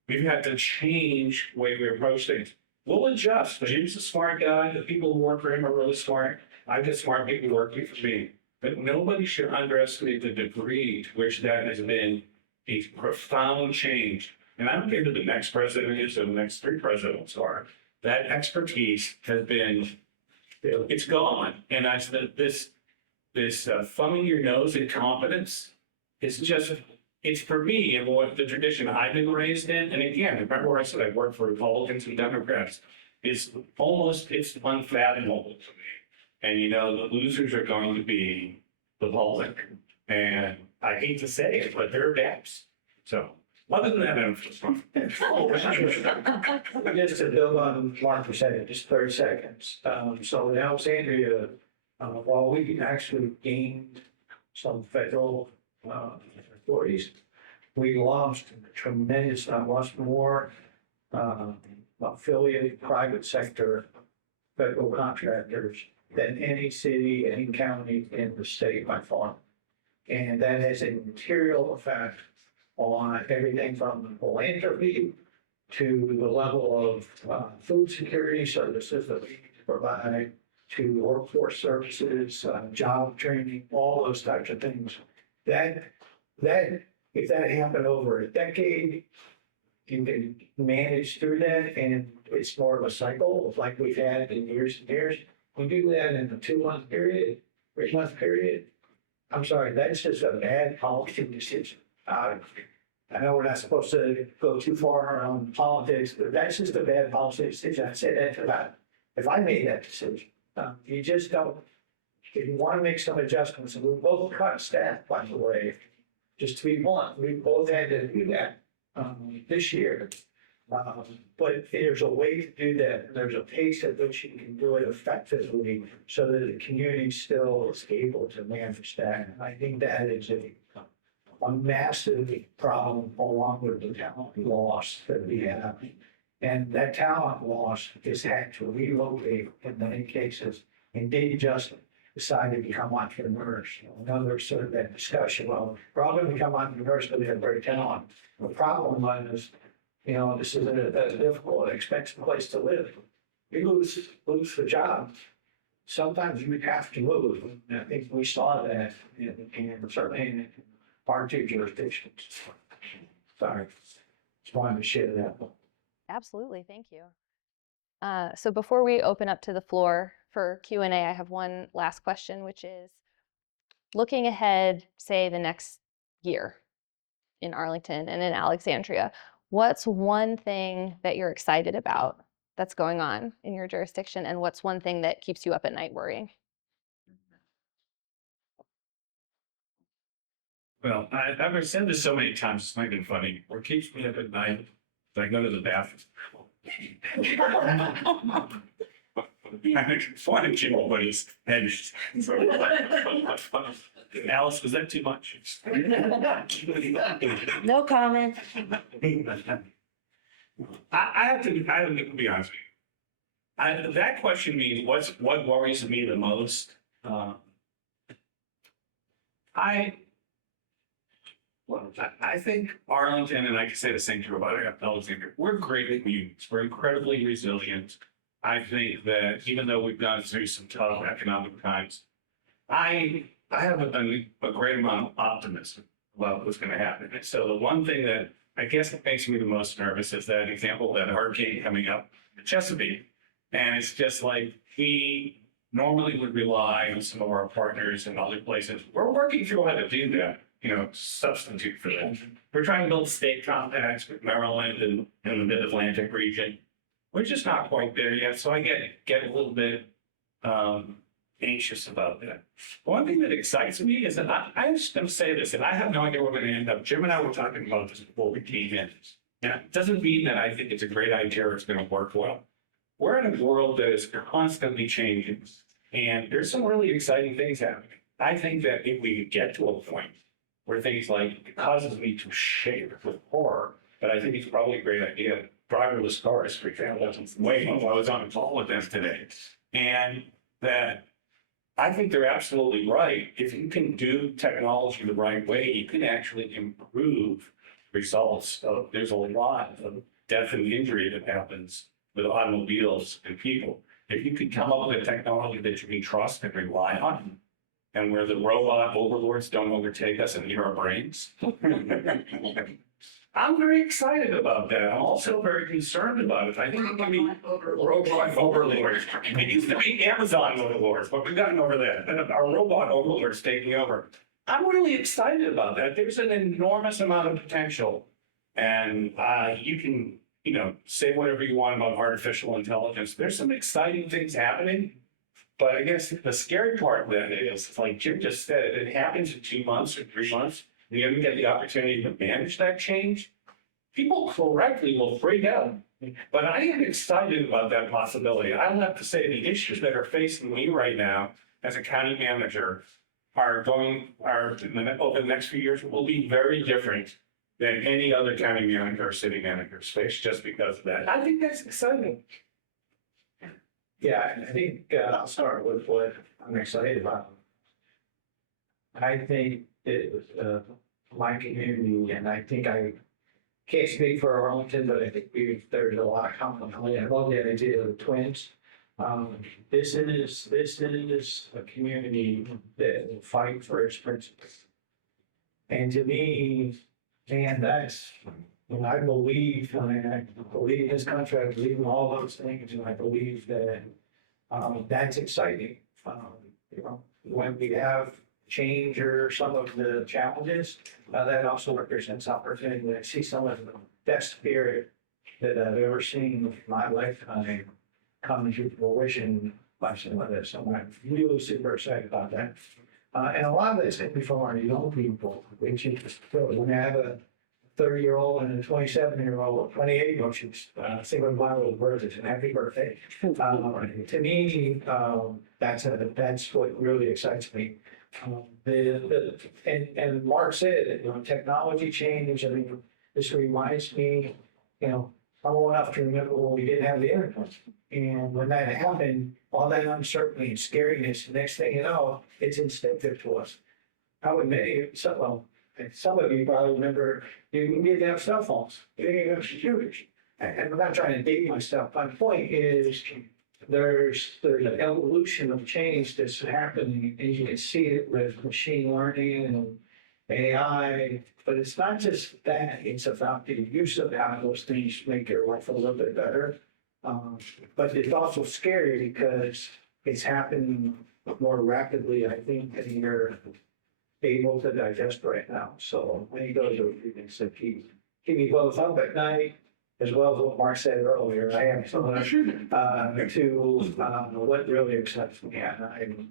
We've had to change the way we approach things. We'll adjust. Jim's a smart guy. The people who work for him are really smart. I've got smart people working for me. But nobody should underestimate the degree to which that has been a profound change. And I don't care who the next president is or the next 3 presidents are. That expertise has been, it's gone. And I said this thumbing your nose at competence is just, it's for me and what the tradition I've been raised in. And again, remember where I said I worked for Republicans and Democrats, it's unfathomable to me. And you know, the losers are going to be the public. And I hate to say it, but they're gaps. So other than that, I'm just fine. Just to build on Mark said, just 30 seconds. So in Alexandria, while we actually gained some federal employees, we lost a tremendous, lost more affiliated private sector federal contractors than any city, any county in the state by far. And that has a material effect on everything from philanthropy to the level of food security services that we provide, to workforce services, job training, all those types of things. That if that happened over a decade, you can manage through that, and it's more of a cycle like we've had in years and years. We do that in a 2-month period, 3-month period. I'm sorry, that's just a bad policy decision. I know we're not supposed to go too far on politics, but that's just a bad policy decision. I say that to that. If I made that decision, you just don't, if you want to make some adjustments, and we both cut staff, by the way, just to be blunt, we both had to do that this year. But there's a way to do that, and there's a pace at which you can do it effectively so that the community still is able to manage that. And I think that is a massive problem along with the talent loss that we have. And that talent loss has had to relocate in many cases, and they just decided to become entrepreneurs. Another sort of that discussion, well, we're all going to become entrepreneurs because we have great talent. The problem was, you know, this is a difficult, expensive place to live. You lose the job. Sometimes you have to move. And I think we saw that in certainly in our 2 jurisdictions. Sorry, just wanted to share that. Absolutely, thank you. So before we open up to the floor for Q&A, I have one last question, which is looking ahead, say the next year in Arlington and in Alexandria, what's one thing that you're excited about that's going on in your jurisdiction, and what's one thing that keeps you up at night worrying? Well, I've said this so many times, it's not even funny. What keeps me up at night is I go to the bathroom. I want to keep everybody's head. Alice, was that too much? No comment. I have to be honest with you. That question means what worries me the most. I think Arlington, and I can say the same thing about Alexandria, we're great communities. We're incredibly resilient. I think that even though we've gone through some tough economic times, I have a great amount of optimism about what's going to happen. And so the one thing that I guess makes me the most nervous is that example, that hurricane coming up in Chesapeake. And it's just like we normally would rely on some of our partners in other places. We're working through how to do that, substitute for that. We're trying to build state compacts with Maryland and in the Mid-Atlantic region. We're just not quite there yet, so I get a little bit anxious about that. One thing that excites me is that I'm just going to say this, and I have no idea where we're going to end up. Jim and I were talking about this before we came in. And it doesn't mean that I think it's a great idea or it's going to work well. We're in a world that is constantly changing, and there's some really exciting things happening. I think that if we get to a point where things like, it causes me to shake with horror, but I think it's probably a great idea. Driverless cars, for example, I was on a call with them today. And that I think they're absolutely right. If you can do technology the right way, you can actually improve results. There's a lot of death and injury that happens with automobiles and people. If you could come up with a technology that you can trust and rely on, and where the robot overlords don't overtake us and eat our brains. I'm very excited about that. I'm also very concerned about it. I think it can be robot overlords. It used to be Amazon overlords, but we've gotten over that. And our robot overlords taking over. I'm really excited about that. There's an enormous amount of potential. And you can, say whatever you want about artificial intelligence. There's some exciting things happening. But I guess the scary part of that is, like Jim just said, it happens in 2 months or 3 months. And you don't get the opportunity to manage that change. People correctly will freak out. But I am excited about that possibility. I'll have to say the issues that are facing me right now as a county manager over the next few years will be very different than any other county manager or city manager's face just because of that. I think that's exciting. Yeah, I think I'll start with what I'm excited about. I think it was my community, and I think I can't speak for Arlington, but I think there's a lot of commonality. I love the idea of the twins. This is a community that will fight for its principles. And to me, man, that's when I believe in this country, I believe in all those things, and I believe that that's exciting. When we have change or some of the challenges, that also represents opportunity. I see some of the best spirit that I've ever seen in my lifetime come to fruition by some of this. So I'm really super excited about that. And a lot of it's going to be from our young people, which is when you have a 30-year-old and a 27-year-old, 28-year-old, she's sing with my little birthday and happy birthday. To me, that's what really excites me. And Mark said, technology change. I mean, this reminds me, I'm old enough to remember when we didn't have the internet. And when that happened, all that uncertainty and scariness, the next thing you know, it's instinctive to us. Some of you probably remember you didn't have cell phones, you didn't have computers. And I'm not trying to date myself. My point is there's an evolution of change that's happening, and you can see it with machine learning and AI. But it's not just that, it's about the use of how those things make your life a little bit better. But it's also scary because it's happening more rapidly, I think, than you're able to digest right now. So when you go to things that keep me both up at night, as well as what Mark said earlier, I am someone to what really excites me. And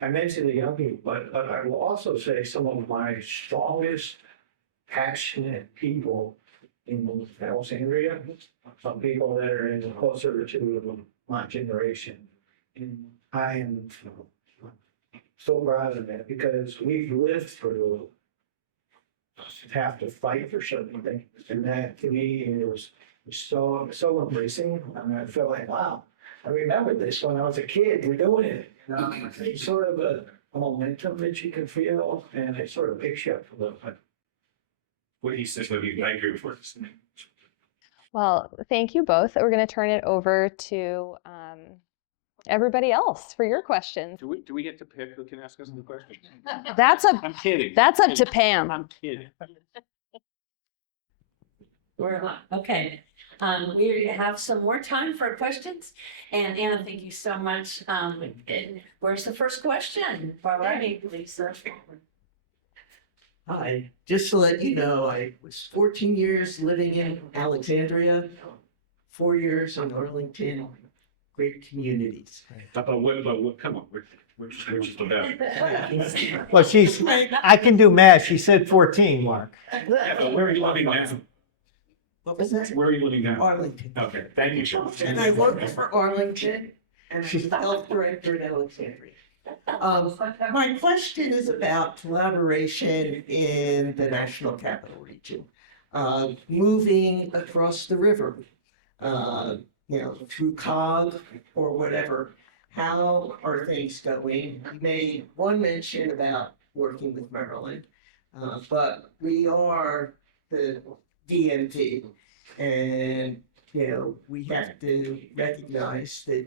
I mentioned the young people, but I will also say some of my strongest, passionate people in Alexandria, some people that are in closer to my generation. And I am so proud of that because we've lived through have to fight for certain things. And that to me is so embracing. I mean, I feel like, wow, I remember this when I was a kid, we're doing it. It's sort of a momentum that you can feel, and it sort of picks you up a little bit. What he says, what you agree with. Well, thank you both. We're going to turn it over to everybody else for your questions. Do we get to pick who can ask us the questions? I'm kidding. That's up to Pam. I'm kidding. Okay. We have some more time for questions. And Anna, thank you so much. Where's the first question? All right, Lisa. Hi, just to let you know, I was 14 years living in Alexandria, 4 years in Arlington, great communities. Come on, which is the best? Well, I can do math. She said 14, Mark. Yeah, but where are you living now? What was that? Where are you living now? Arlington. Okay, thank you, Sean. And I worked for Arlington, and I'm the health director at Alexandria. My question is about collaboration in the National Capital Region, moving across the river, through COG or whatever. how are things going? You made one mention about working with Maryland, but we are the DMV, and, you know, we have to recognize that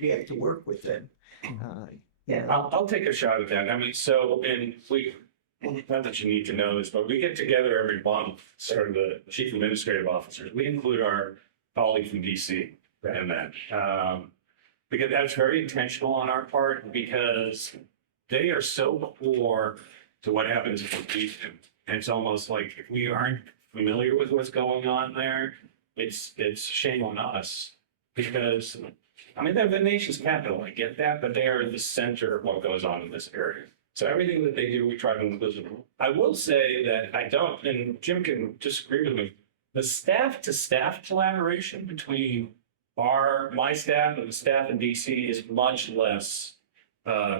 we have to work with them. Yeah. I'll take a shot at that. I mean, so, and not that you need to know this, but we get together every month, sort of the chief administrative officers. We include our colleague from DC in that. Because that's very intentional on our part, because they are so core to what happens in the region. And it's almost like if we aren't familiar with what's going on there, it's shame on us. Because, I mean, they're the nation's capital, I get that, but they are the center of what goes on in this area. So everything that they do, we try to include them. I will say that I don't, and Jim can disagree with me, the staff to staff collaboration between my staff and the staff in DC is much less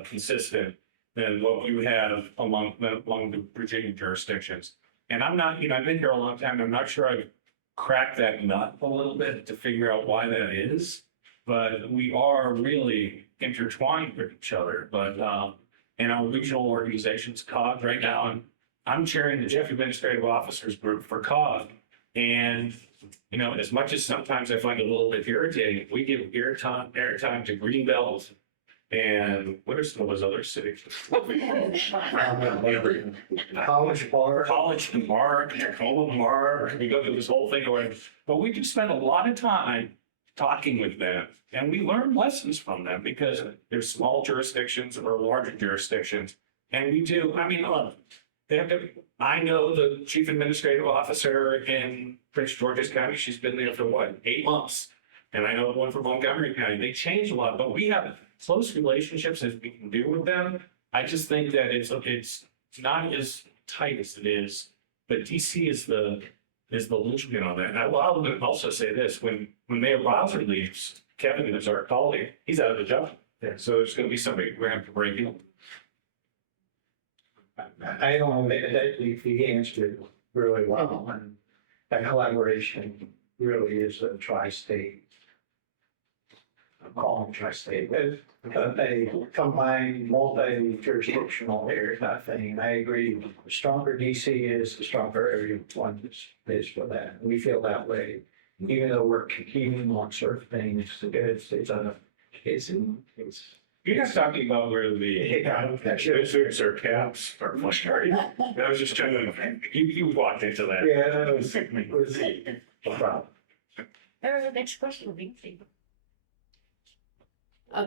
consistent than what we have among the Virginia jurisdictions. And I'm not, I've been here a long time. I'm not sure I've cracked that nut a little bit to figure out why that is, but we are really intertwined with each other. But in our regional organizations, COG right now, I'm chairing the Chief Administrative Officers Group for COG. And, as much as sometimes I find it a little bit irritating, we give airtime to Greenbelt and what are some of those other cities? College Bar. College and Mark, Tacoma Mark, we go through this whole thing, but we do spend a lot of time talking with them. And we learn lessons from them because there's small jurisdictions or larger jurisdictions. And we do, look, I know the chief administrative officer in Prince George's County. She's been there for 8 months. And I know the one from Montgomery County. They change a lot, but we have close relationships as we can do with them. I just think that it's not as tight as it is, but DC is the linchpin on that. And I will also say this, when Mayor Bowser leaves, Kevin is our colleague, he's out of the job. Yeah. So there's going to be somebody we're going to have to break in. I don't know that he answered really well, and that collaboration really is a tri-state. I'm calling tri-state, a combined multi-jurisdictional area, that thing. I agree. The stronger DC is, the stronger everyone is for that. We feel that way, even though we're competing on certain things. You're not talking about where the visitors or caps are flushed, are you? I was just trying to, you walked into that. Yeah, that was a problem. Next question, please.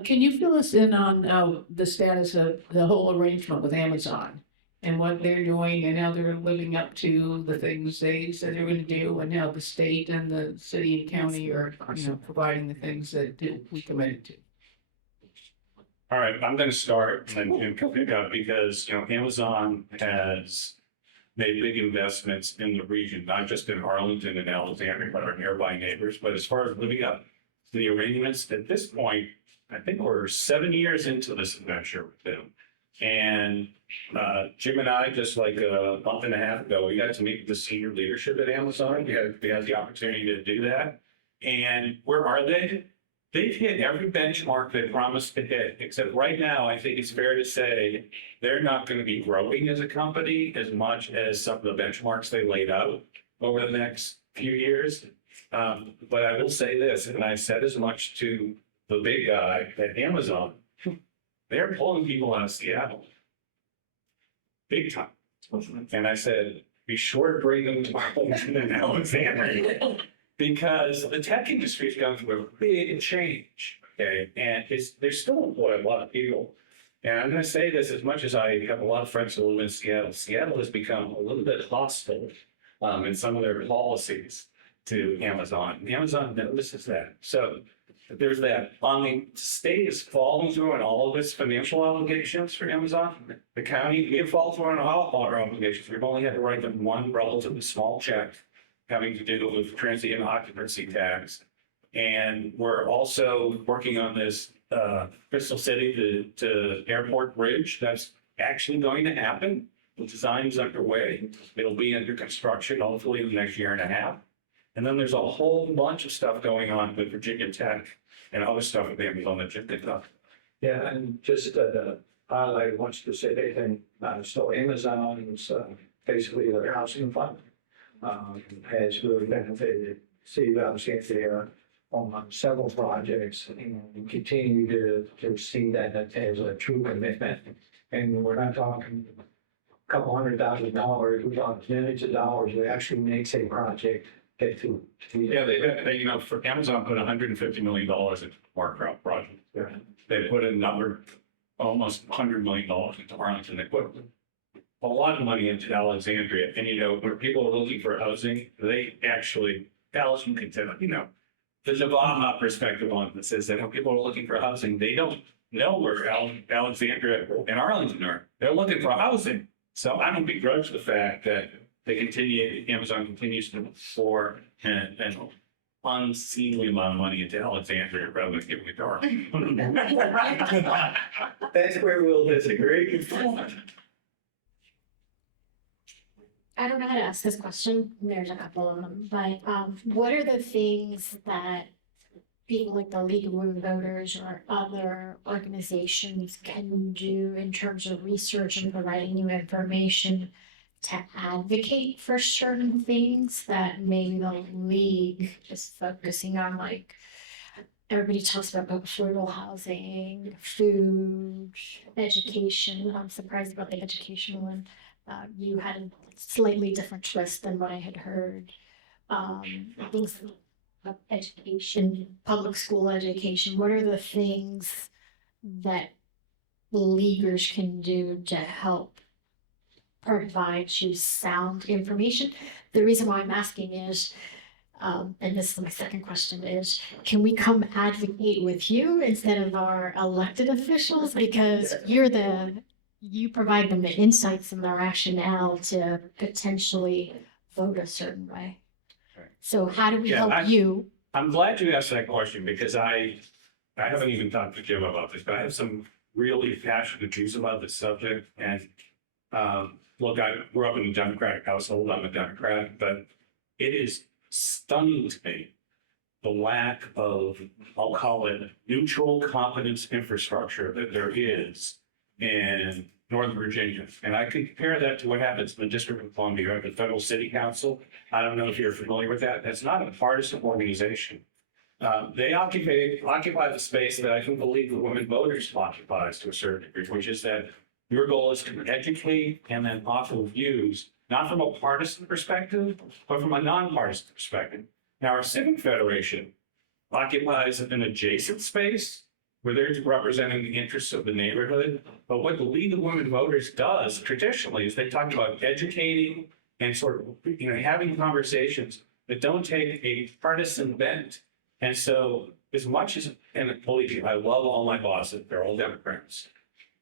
Can you fill us in on the status of the whole arrangement with Amazon and what they're doing and how they're living up to the things they said they're going to do, and how the state and the city and county are, providing the things that we committed to? All right, I'm going to start and then pick up because, Amazon has made big investments in the region, not just in Arlington and Alexandria, but our nearby neighbors. But as far as living up to the arrangements, at this point, I think we're 7 years into this adventure with them. And Jim and I, just like a month and a half ago, we got to meet with the senior leadership at Amazon. We had the opportunity to do that. And where are they? They've hit every benchmark they promised to hit, except right now, I think it's fair to say they're not going to be growing as a company as much as some of the benchmarks they laid out over the next few years. But I will say this, and I said as much to the big guy at Amazon, they're pulling people out of Seattle. Big time. And I said, be sure to bring them to Arlington and Alexandria. Because the tech industry has gone through a big change, okay? And they still employ a lot of people. And I'm going to say this, as much as I have a lot of friends who live in Seattle, Seattle has become a little bit hostile in some of their policies to Amazon. Amazon notices that. So there's that. The state is following through on all of its financial obligations for Amazon. The county, we have followed through on all our obligations. We've only had to write them one relatively small check having to do with transient occupancy tax. And we're also working on this Crystal City to Airport Bridge. That's actually going to happen. The design is underway. It'll be under construction hopefully in the next year and a half. And then there's a whole bunch of stuff going on with Virginia Tech and other stuff with Amazon that Jim did not. Yeah, and just highlight one specific thing, so Amazon's basically their housing fund has really benefited city of Alexandria on several projects and we continue to see that as a true commitment. And we're not talking a couple $100,000, we're talking millions of dollars that actually makes a project get to. Yeah, they, you know, for Amazon put $150 million into the Park Route project. Yeah. They put another almost $100 million into Arlington. They put a lot of money into Alexandria. And, you know, when people are looking for housing, they actually, Allison can tell, you know, there's a Obama perspective on this is that when people are looking for housing, they don't know where Alexandria and Arlington are. They're looking for housing. So I don't begrudge the fact that Amazon continues to pour an unseemly amount of money into Alexandria rather than giving it to Arlington. That's where we'll disagree. I don't know how to ask this question. There's a couple of them, but what are the things that people like the League of Women Voters or other organizations can do in terms of research and providing you information to advocate for certain things that maybe the league is focusing on? Like everybody talks about affordable housing, food, education. I'm surprised about the education one. You had a slightly different twist than what I had heard. Things of education, public school education. What are the things that leaguers can do to help provide you sound information? The reason why I'm asking is, and this is my second question, is can we come advocate with you instead of our elected officials? Because you provide them the insights and the rationale to potentially vote a certain way. So how do we help you? I'm glad you asked that question because I haven't even talked to Jim about this, but I have some really passionate views about this subject. And look, I grew up in a Democratic household. I'm a Democrat, but it is stunning to me the lack of, I'll call it, neutral competence infrastructure that there is in Northern Virginia. And I can compare that to what happens in the District of Columbia at the Federal City Council. I don't know if you're familiar with that. That's not a partisan organization. They occupy the space that I can believe the women voters occupies to a certain degree, which is that your goal is to educate and then offer views, not from a partisan perspective, but from a nonpartisan perspective. Now, our Civic Federation occupies an adjacent space where they're representing the interests of the neighborhood. But what the League of Women Voters does traditionally is they talk about educating and sort of, having conversations that don't take a partisan bent. And so as much as, and believe me, I love all my bosses, they're all Democrats.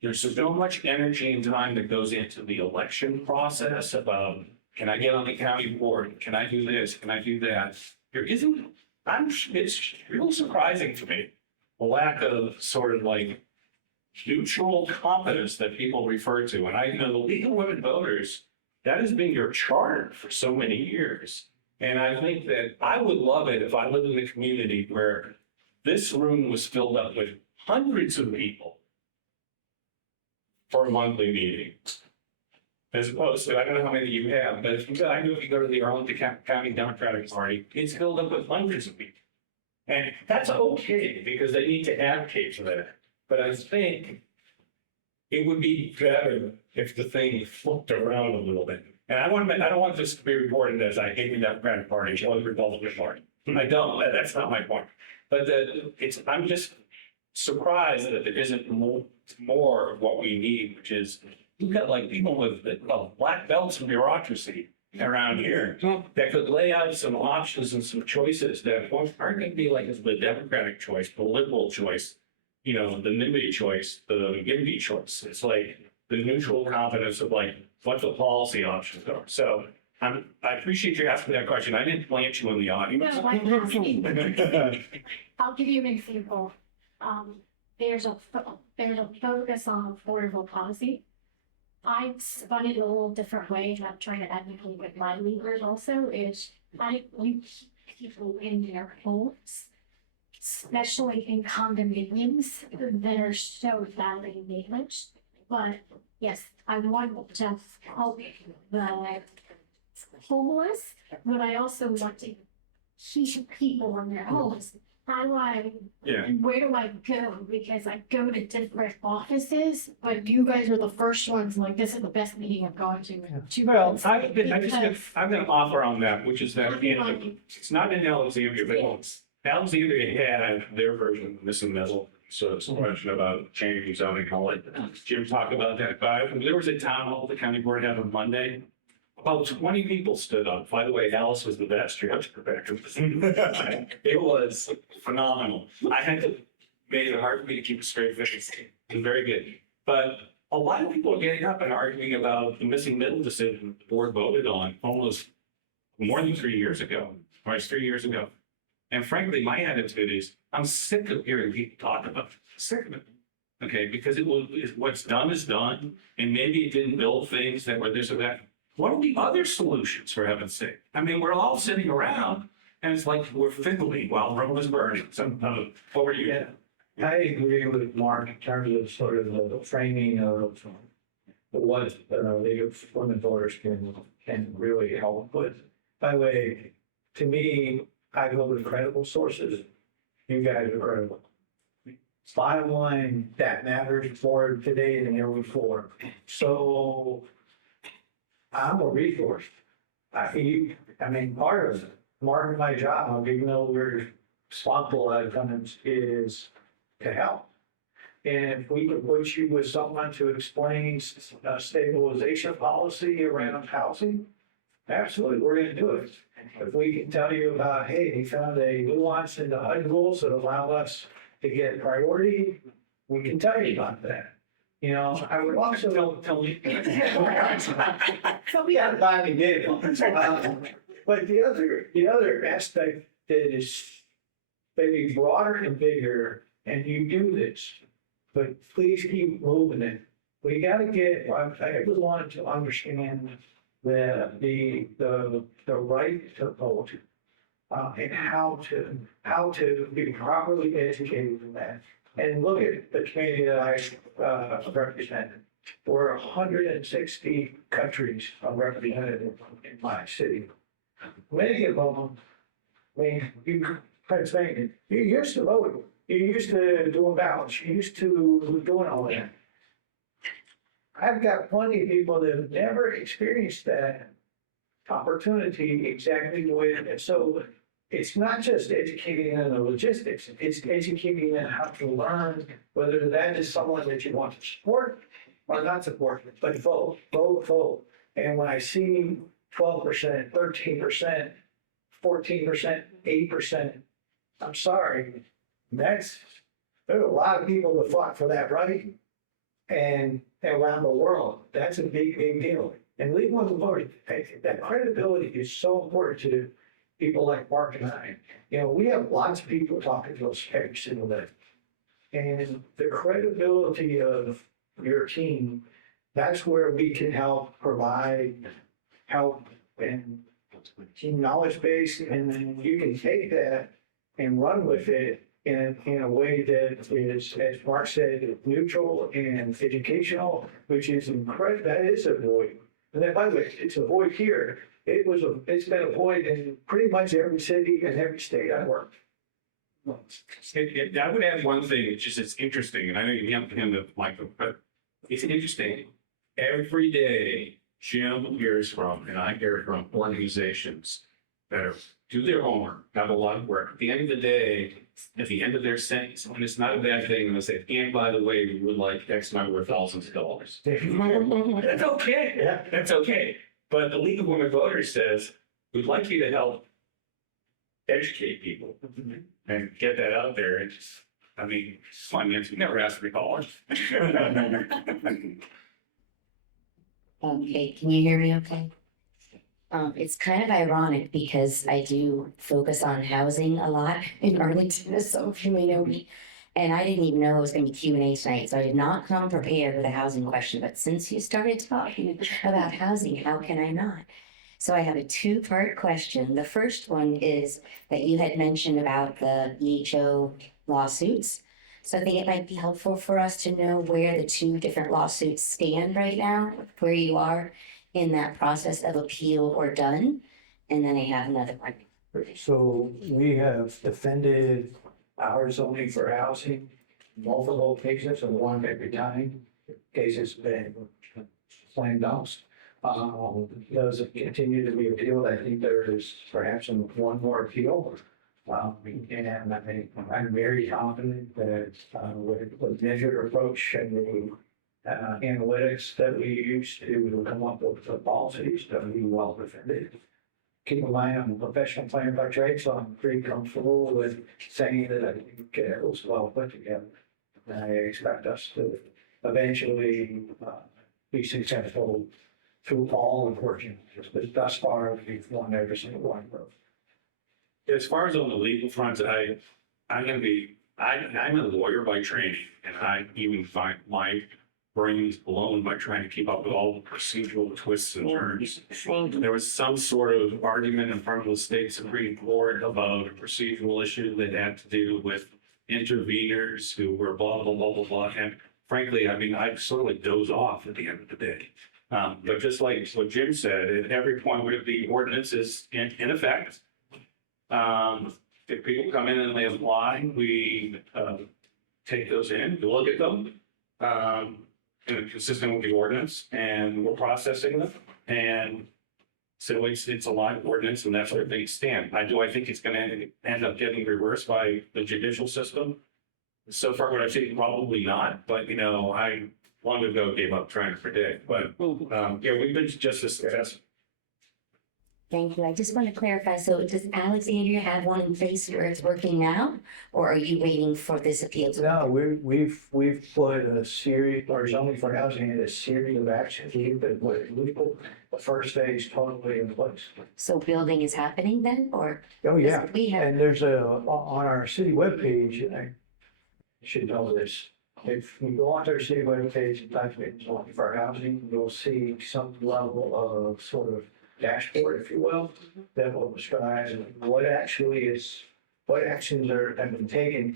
There's so much energy and time that goes into the election process about, can I get on the county board? Can I do this? Can I do that? There isn't, it's real surprising to me, the lack of sort of like neutral competence that people refer to. And I know the League of Women Voters, that has been your charter for so many years. And I think that I would love it if I lived in a community where this room was filled up with hundreds of people for a monthly meeting. As opposed to, I don't know how many you have, but I know if you go to the Arlington County Democratic Party, it's filled up with hundreds of people. And that's okay because they need to advocate for that. But I think it would be better if the thing flipped around a little bit. And I don't want this to be reported as I hate the Democratic Party or the Republican Party. I don't, that's not my point. But I'm just surprised that there isn't more of what we need, which is, you've got like people with black belts in bureaucracy around here that could lay out some options and some choices that aren't going to be like the Democratic choice, the liberal choice, the NIMBY choice, the GIMBY choice. It's like the neutral competence of like what the policy options are. So I appreciate you asking that question. I didn't plant you in the audience. No, I'm asking. I'll give you an example. There's a focus on affordable housing. I've spun it a little different way, and I'm trying to advocate with my leaders also, is people in their homes, especially in condominiums that are so badly damaged. But yes, I want to help the homeless, but I also want to keep people in their homes. How do I, Yeah. where do I go? Because I go to different offices, but you guys are the first ones, like, this is the best meeting I've gone to. Well, I'm gonna Because- offer on that, which is that, it's not in Alexandria, but Alexandria had their version of missing middle. So it's a question about changing zoning, I'll let Jim talk about that. But there was a town hall the county board had on Monday. About 20 people stood up. By the way, Alice was the best. You have to go back and it was phenomenal. I had to made it hard for me to keep a straight face. It was very good. But a lot of people are getting up and arguing about the missing middle decision the board voted on almost more than 3 years ago. Right, 3 years ago. And frankly, my attitude is I'm sick of hearing people talk about it. Sick of it. Okay, because what's done is done, and maybe it didn't build things that were this or that. What are the other solutions, for heaven's sake? I mean, we're all sitting around, and it's like we're fiddling while Rome is burning. So, what were you? Yeah, I agree with Mark in terms of sort of the framing of what League of Women Voters can really help with. By the way, to me, I go with credible sources. You guys are credible. Bottom line, that matters more today than ever before. So I'm a resource. I mean, part of Mark and my job, even though we're responsible at times, is to help. And if we can put you with someone to explain stabilization policy around housing, absolutely, we're gonna do it. If we can tell you about, hey, he found a nuance in the HUD rules that allow us to get priority, we can tell you about that. You know, I would also tell you. Somebody had to buy me dinner. But the other aspect that is maybe broader and bigger, and you do this, but please keep moving it. We gotta get, I really wanted to understand the right to vote, and how to be properly educated in that. And look at the community that I represent. We're 160 countries are represented in my city. Many of them, I mean, you used to vote, you used to doing ballots, you used to doing all that. I've got plenty of people that have never experienced that opportunity exactly the way it is. So it's not just educating in the logistics, it's educating in how to learn whether that is someone that you want to support or not support, but vote. And when I see 12%, 13%, 14%, 8%, I'm sorry, there's a lot of people that fought for that right. And around the world, that's a big deal. And League of Women Voters, that credibility is so important to people like Mark and I. You know, we have lots of people talking to us every single day. And the credibility of your team, that's where we can help provide help and knowledge base. And then you can take that and run with it in a way that is, as Mark said, neutral and educational, which is incredible. That is a void. And then, by the way, it's a void here. It's been a void in pretty much every city and every state I worked. I would add one thing, it's interesting, and I know you haven't hand the microphone, but it's interesting. Every day, Jim hears from, and I hear from organizations that do their homework, have a lot of work. At the end of the day, at the end of their sentence, and it's not a bad thing, and they say, and by the way, we would like X number of thousands of dollars. That's okay. Yeah. That's okay. But the League of Women Voters says, we'd like you to help educate people and get that out there. And just, I mean, finance never asked for dollars. Okay, can you hear me okay? It's kind of ironic because I do focus on housing a lot in Arlington, as some of you may know me. And I didn't even know it was going to be Q&A tonight, so I did not come prepared with a housing question. But since you started talking about housing, how can I not? So I have a two-part question. The first one is that you had mentioned about the EHO lawsuits. So I think it might be helpful for us to know where the two different lawsuits stand right now, where you are in that process of appeal or done. And then I have another one. So we have defended our zoning for housing, multiple cases, and one every time. Cases been slam dunks. Those continue to be appealed. I think there is perhaps one more appeal. And I think I'm very confident that with measured approach and the analytics that we use to come up with the policies, that we well defended. Keep in mind, I'm a professional planner by trade, so I'm pretty comfortable with saying that I think it was well put together. And I expect us to eventually be successful through all the portions, but thus far, we've won every single one of those. As far as on the legal front, I'm a lawyer by training, and I even find my brain's blown by trying to keep up with all the procedural twists and turns. There was some sort of argument in front of the state Supreme Court about a procedural issue that had to do with interveners who were blah, blah, blah, blah, blah. And frankly, I mean, I sort of like doze off at the end of the day. But just like what Jim said, at every point where the ordinance is in effect, if people come in and they apply, we take those in, we look at them, consistent with the ordinance, and we're processing them. And so it's a live ordinance, and that's where things stand. I think it's gonna end up getting reversed by the judicial system. So far, what I've seen, probably not, but I long ago gave up trying to predict, but yeah, we've been just as successful. Thank you. I just want to clarify. So does Alexandria have one in place where it's working now? Or are you waiting for this appeal to? No, we've put a series, our zoning for housing in a series of actions. We put the first phase totally in place. So building is happening then, or? Oh, yeah. We have, And there's on our city webpage, I should know this. If you go onto our city webpage and type in zoning for housing, you'll see some level of sort of dashboard, if you will, that will describe what actions have been taken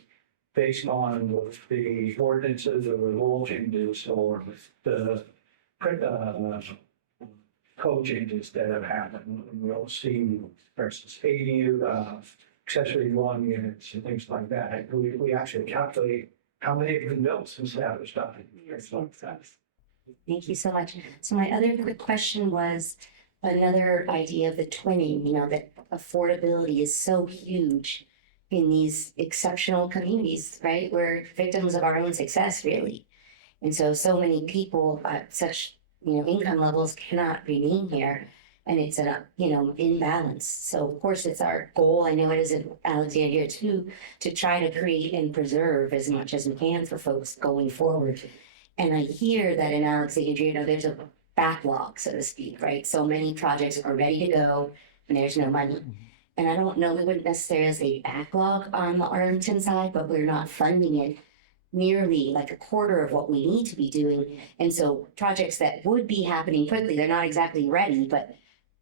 based on the ordinances or the rule changes or the code changes that have happened. And you'll see, for instance, ADU, accessory dwelling units and things like that. We actually calculate how many have been built since that was done. thank you so much. So my other quick question was another idea of the twinning, that affordability is so huge in these exceptional communities, right? We're victims of our own success, really. And so many people at such, income levels cannot remain here. And it's an, imbalance. So of course it's our goal, I know it is in Alexandria too, to try to create and preserve as much as we can for folks going forward. And I hear that in Alexandria, there's a backlog, so to speak, right? So many projects are ready to go and there's no money. And I don't know, we wouldn't necessarily say backlog on the Arlington side, but we're not funding it nearly like a quarter of what we need to be doing. And so projects that would be happening quickly, they're not exactly ready, but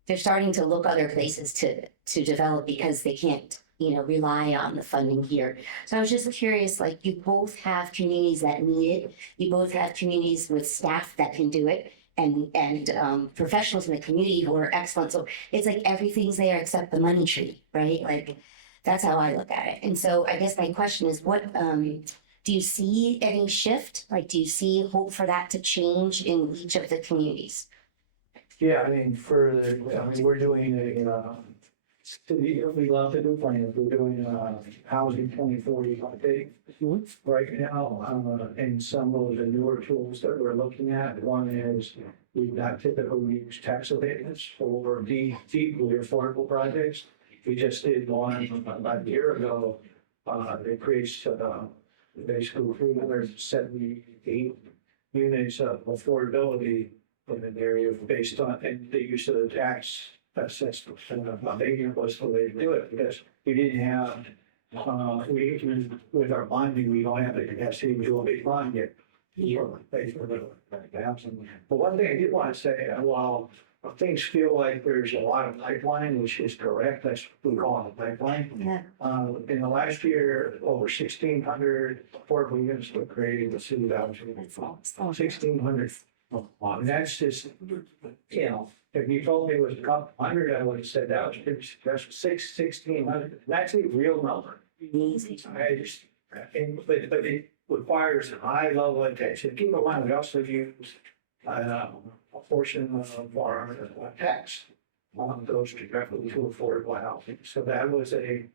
they're starting to look other places to develop because they can't, rely on the funding here. So I was just curious, like you both have communities that need it. You both have communities with staff that can do it and professionals in the community who are excellent. So it's like everything's there except the money tree, right? Like that's how I look at it. And so I guess my question is what, do you see any shift? Like, do you see hope for that to change in each of the communities? Yeah, I mean, we're doing we love to do plans. We're doing housing 2040 update right now. And some of the newer tools that we're looking at, one is we've not typically used tax abatements for deeply affordable projects. We just did one about a year ago. It increased basically 378 units of affordability in an area based on and the use of the tax assessment. It was the way to do it because we didn't have, with our bonding, we don't have the capacity to do a big bond yet. But one thing I did want to say, while things feel like there's a lot of pipeline, which is correct. That's what we call it a pipeline. Yeah. In the last year, over 1,600 affordable units were created in the city of Alexandria. That's all. 1,600. And that's just, you know, if you told me it was a couple hundred, I would have said that was pretty, that's 1,600. That's a real number. I just, but it requires a high level of attention. Keep in mind, we also use a portion of our tax goes directly to affordable housing. So that was a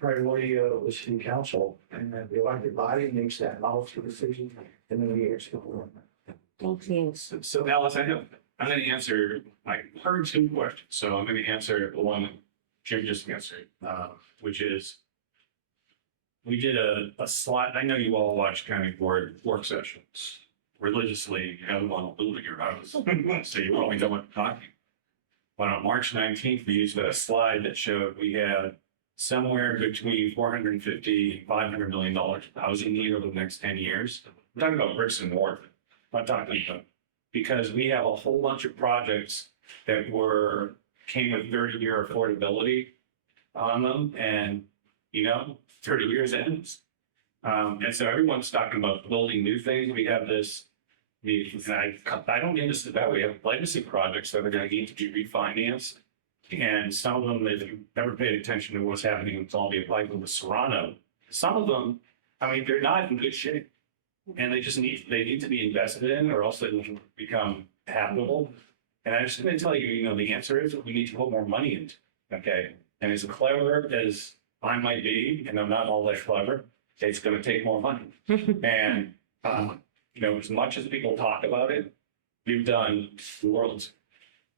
priority of the city council, and then the elected body makes that policy decision in the years to come. Thank you. So Alice, I'm going to answer, I heard two questions, so I'm going to answer the one Jim just answered, which is, we did a slide, I know you all watch county board work sessions religiously, you have them on a loop at your house, so you probably know what I'm talking. But on March 19th, we used a slide that showed we had somewhere between $450, $500 million of housing need over the next 10 years. I'm talking about bricks and mortar. I'm not talking about, because we have a whole bunch of projects that came with 30-year affordability on them, and 30 years ends. And so everyone's talking about building new things. We have this, I don't mean this that way. We have legacy projects that are going to need to be refinanced. And some of them, if you've never paid attention to what's happening in Columbia Pike with Serrano, some of them, they're not in good shape. And they need to be invested in, or else they will become habitable. And I'm just going to tell you, the answer is we need to put more money into it. Okay. And as clever as I might be, and I'm not all that clever, it's going to take more money. And, as much as people talk about it, we've done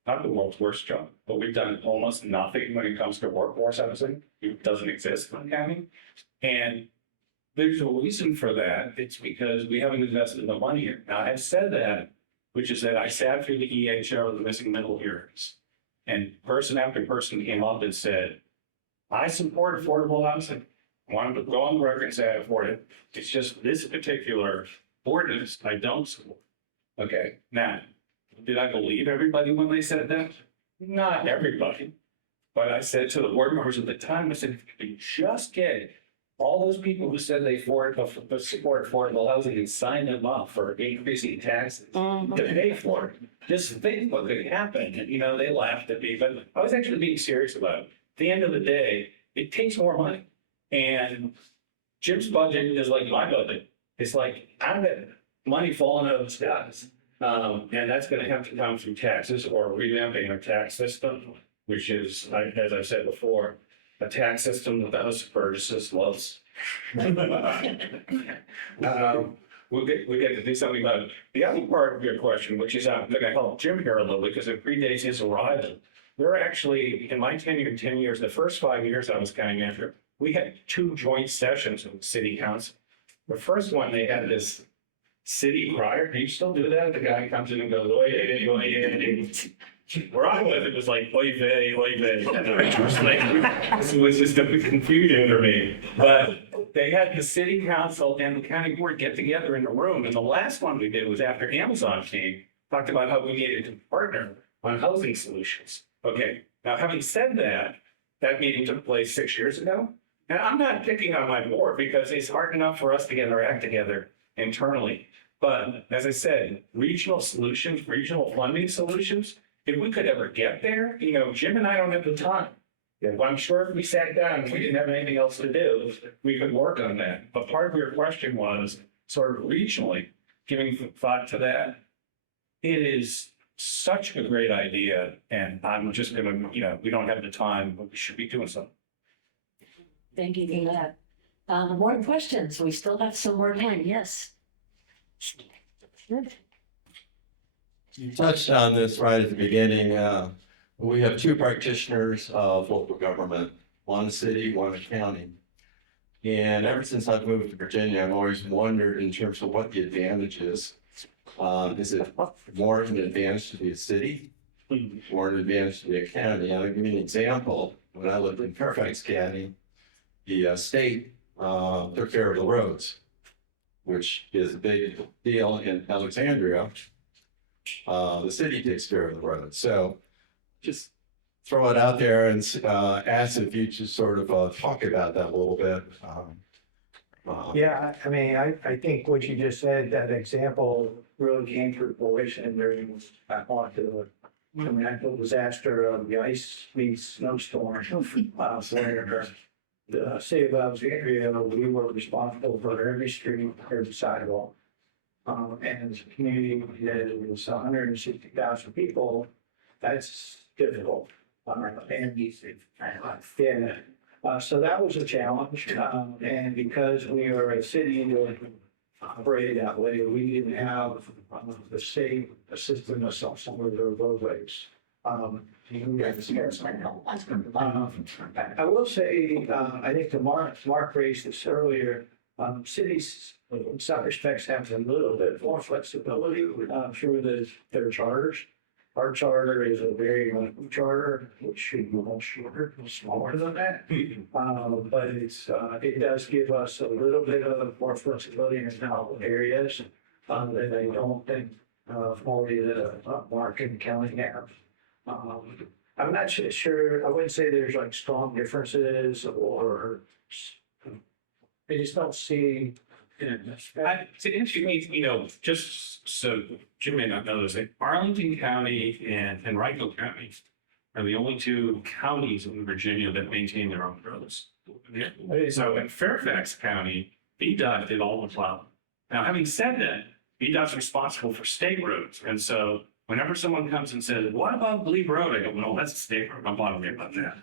not the world's worst job, but we've done almost nothing when it comes to workforce housing. It doesn't exist in the county. And there's a reason for that. It's because we haven't invested the money here. Now, I've said that, which is that I sat through the EHO, the missing middle hearings, and person after person came up and said, I support affordable housing. I want to go on the record and say I support it. It's just this particular ordinance I don't support. Okay, now, did I believe everybody when they said that? Not everybody. But I said to the board members at the time, I said, if you just get all those people who said they support affordable housing and sign them up for increasing taxes to pay for it, just think what could happen. And, they laughed at me, but I was actually being serious about it. At the end of the day, it takes more money. And Jim's budget is like my budget. It's like, I got money falling out of the skies. And that's going to have to come through taxes or revamping our tax system, which is, as I said before, a tax system that the House of Burgesses loves. We'll get to do something about it. The other part of your question, which is I'm going to help Jim here a little bit because it predates his arrival. There are actually, in my tenure, 10 years, the first 5 years I was county manager, we had 2 joint sessions with the city council. The first one, they had this city crier. Do you still do that? The guy comes in and goes, oy, oy, oy. Where I was, it was like, oy vey, oy vey. And it was like, it was just a bit confusing for me. But they had the city council and the county board get together in a room. And the last one we did was after Amazon came, talked about how we needed to partner on housing solutions. Okay, now having said that, that meeting took place 6 years ago. And I'm not picking on my board because it's hard enough for us to get our act together internally. But as I said, regional solutions, regional funding solutions, if we could ever get there, Jim and I don't have the time. But I'm sure if we sat down and we didn't have anything else to do, we could work on that. But part of your question was sort of regionally giving thought to that. It is such a great idea. And I'm just going to, we don't have the time, but we should be doing something. Thank you for that. More questions? We still have some more time. Yes. You touched on this right at the beginning. We have 2 practitioners of local government, one city, one county. And ever since I've moved to Virginia, I've always wondered in terms of what the advantage is. Is it more of an advantage to be a city or an advantage to be a county? I'll give you an example. When I lived in Fairfax County, the state took care of the roads, which is a big deal in Alexandria. The city takes care of the road. So just throw it out there and ask if you just sort of talk about that a little bit. Yeah, I mean, I think what you just said, that example really came to fruition during the natural disaster of the ice meets snowstorm. Where the city of Alexandria, we were responsible for every street, every sidewalk. And as a community that was 160,000 people, that's difficult. So that was a challenge, and because we are a city that operated that way, we didn't have the state assisting us on some of the roadways. I will say, I think the Mark raised this earlier, cities in some respects have a little bit more flexibility through their charters. Our charter is a very limited charter, which should be much shorter, smaller than that. But it does give us a little bit of more flexibility in some areas that I don't think only the Mark and County have. I'm not sure, I wouldn't say there's like strong differences or I just don't see. To introduce, just so Jim may not know this, like Arlington County and Henrico County are the only two counties in Virginia that maintain their own roads. So in Fairfax County, VDOT did all the plowing. Now, having said that, VDOT's responsible for state roads. And so whenever someone comes and says, what about Glebe Road? I go, well, that's a state road. I'm bothering about that.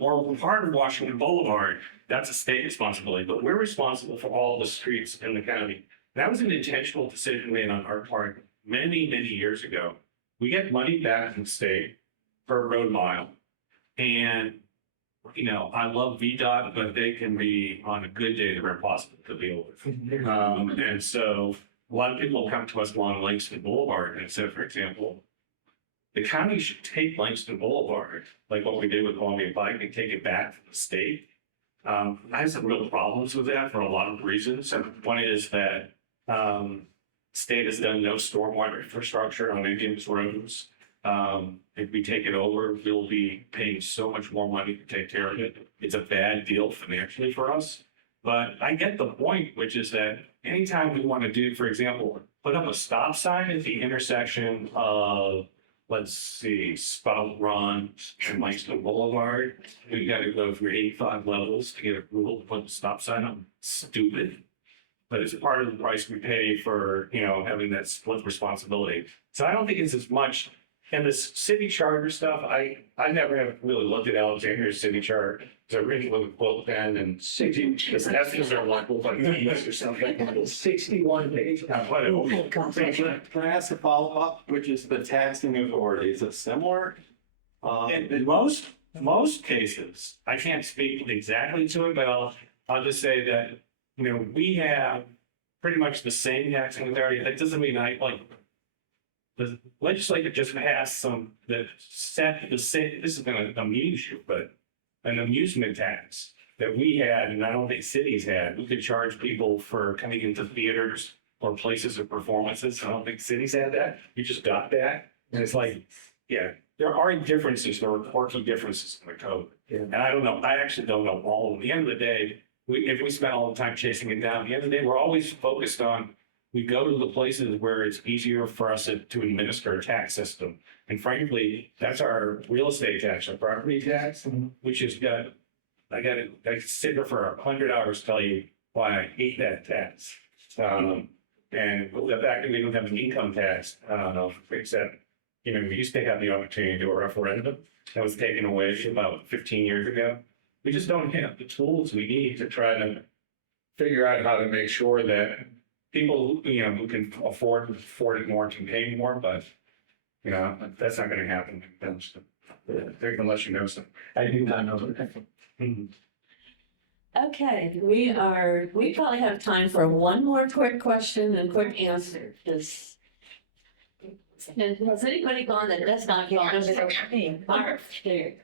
Or part of Washington Boulevard, that's a state responsibility, but we're responsible for all the streets in the county. That was an intentional decision made on our part many, many years ago. We get money back from the state for a road mile. And, I love VDOT, but they can be on a good day, they're impossible to deal with. And so a lot of people come to us along Langston Boulevard and said, for example, the county should take Langston Boulevard, like what we did with Columbia Pike, and take it back to the state. I have some real problems with that for a lot of reasons. And one is that state has done no stormwater infrastructure on any of its roads. If we take it over, we'll be paying so much more money to take care of it. It's a bad deal financially for us. But I get the point, which is that anytime we want to do, for example, put up a stop sign at the intersection of, let's see, Spout Run and Langston Boulevard, we got to go through 85 levels to get approval to put the stop sign up. Stupid. But it's part of the price we pay for, having that split responsibility. So I don't think it's as much. And this city charter stuff, I never have really looked at Alexandria's city charter. So I really look at quilt pen and 60, because that's are like or something. 61 days. Whatever. Can I ask a follow-up, which is the taxing authority? Is it similar? In most cases, I can't speak exactly to it, but I'll just say that, we have pretty much the same taxing authority. That doesn't mean the legislature just passed some that set the same, this is going to amuse you, but an amusement tax that we had, and I don't think cities had. We could charge people for coming into theaters or places of performances. I don't think cities had that. You just got that. And it's like, yeah, there are differences, there are quirky differences in the code. Yeah. And I don't know, I actually don't know all of them. At the end of the day, if we spend all the time chasing it down, at the end of the day, we're always focused on, we go to the places where it's easier for us to administer a tax system. And frankly, that's our real estate tax, our property tax, which has got, I could sit here for 100 hours to tell you why I hate that tax. And the fact that we don't have an income tax, except, we used to have the opportunity to do a referendum that was taken away about 15 years ago. We just don't have the tools we need to try to figure out how to make sure that people, who can afford it more can pay more, but, that's not going to happen. Unless you know something. I do not know. Okay, we probably have time for one more quick question and quick answer. Has anybody gone that does not go over the Mark, there?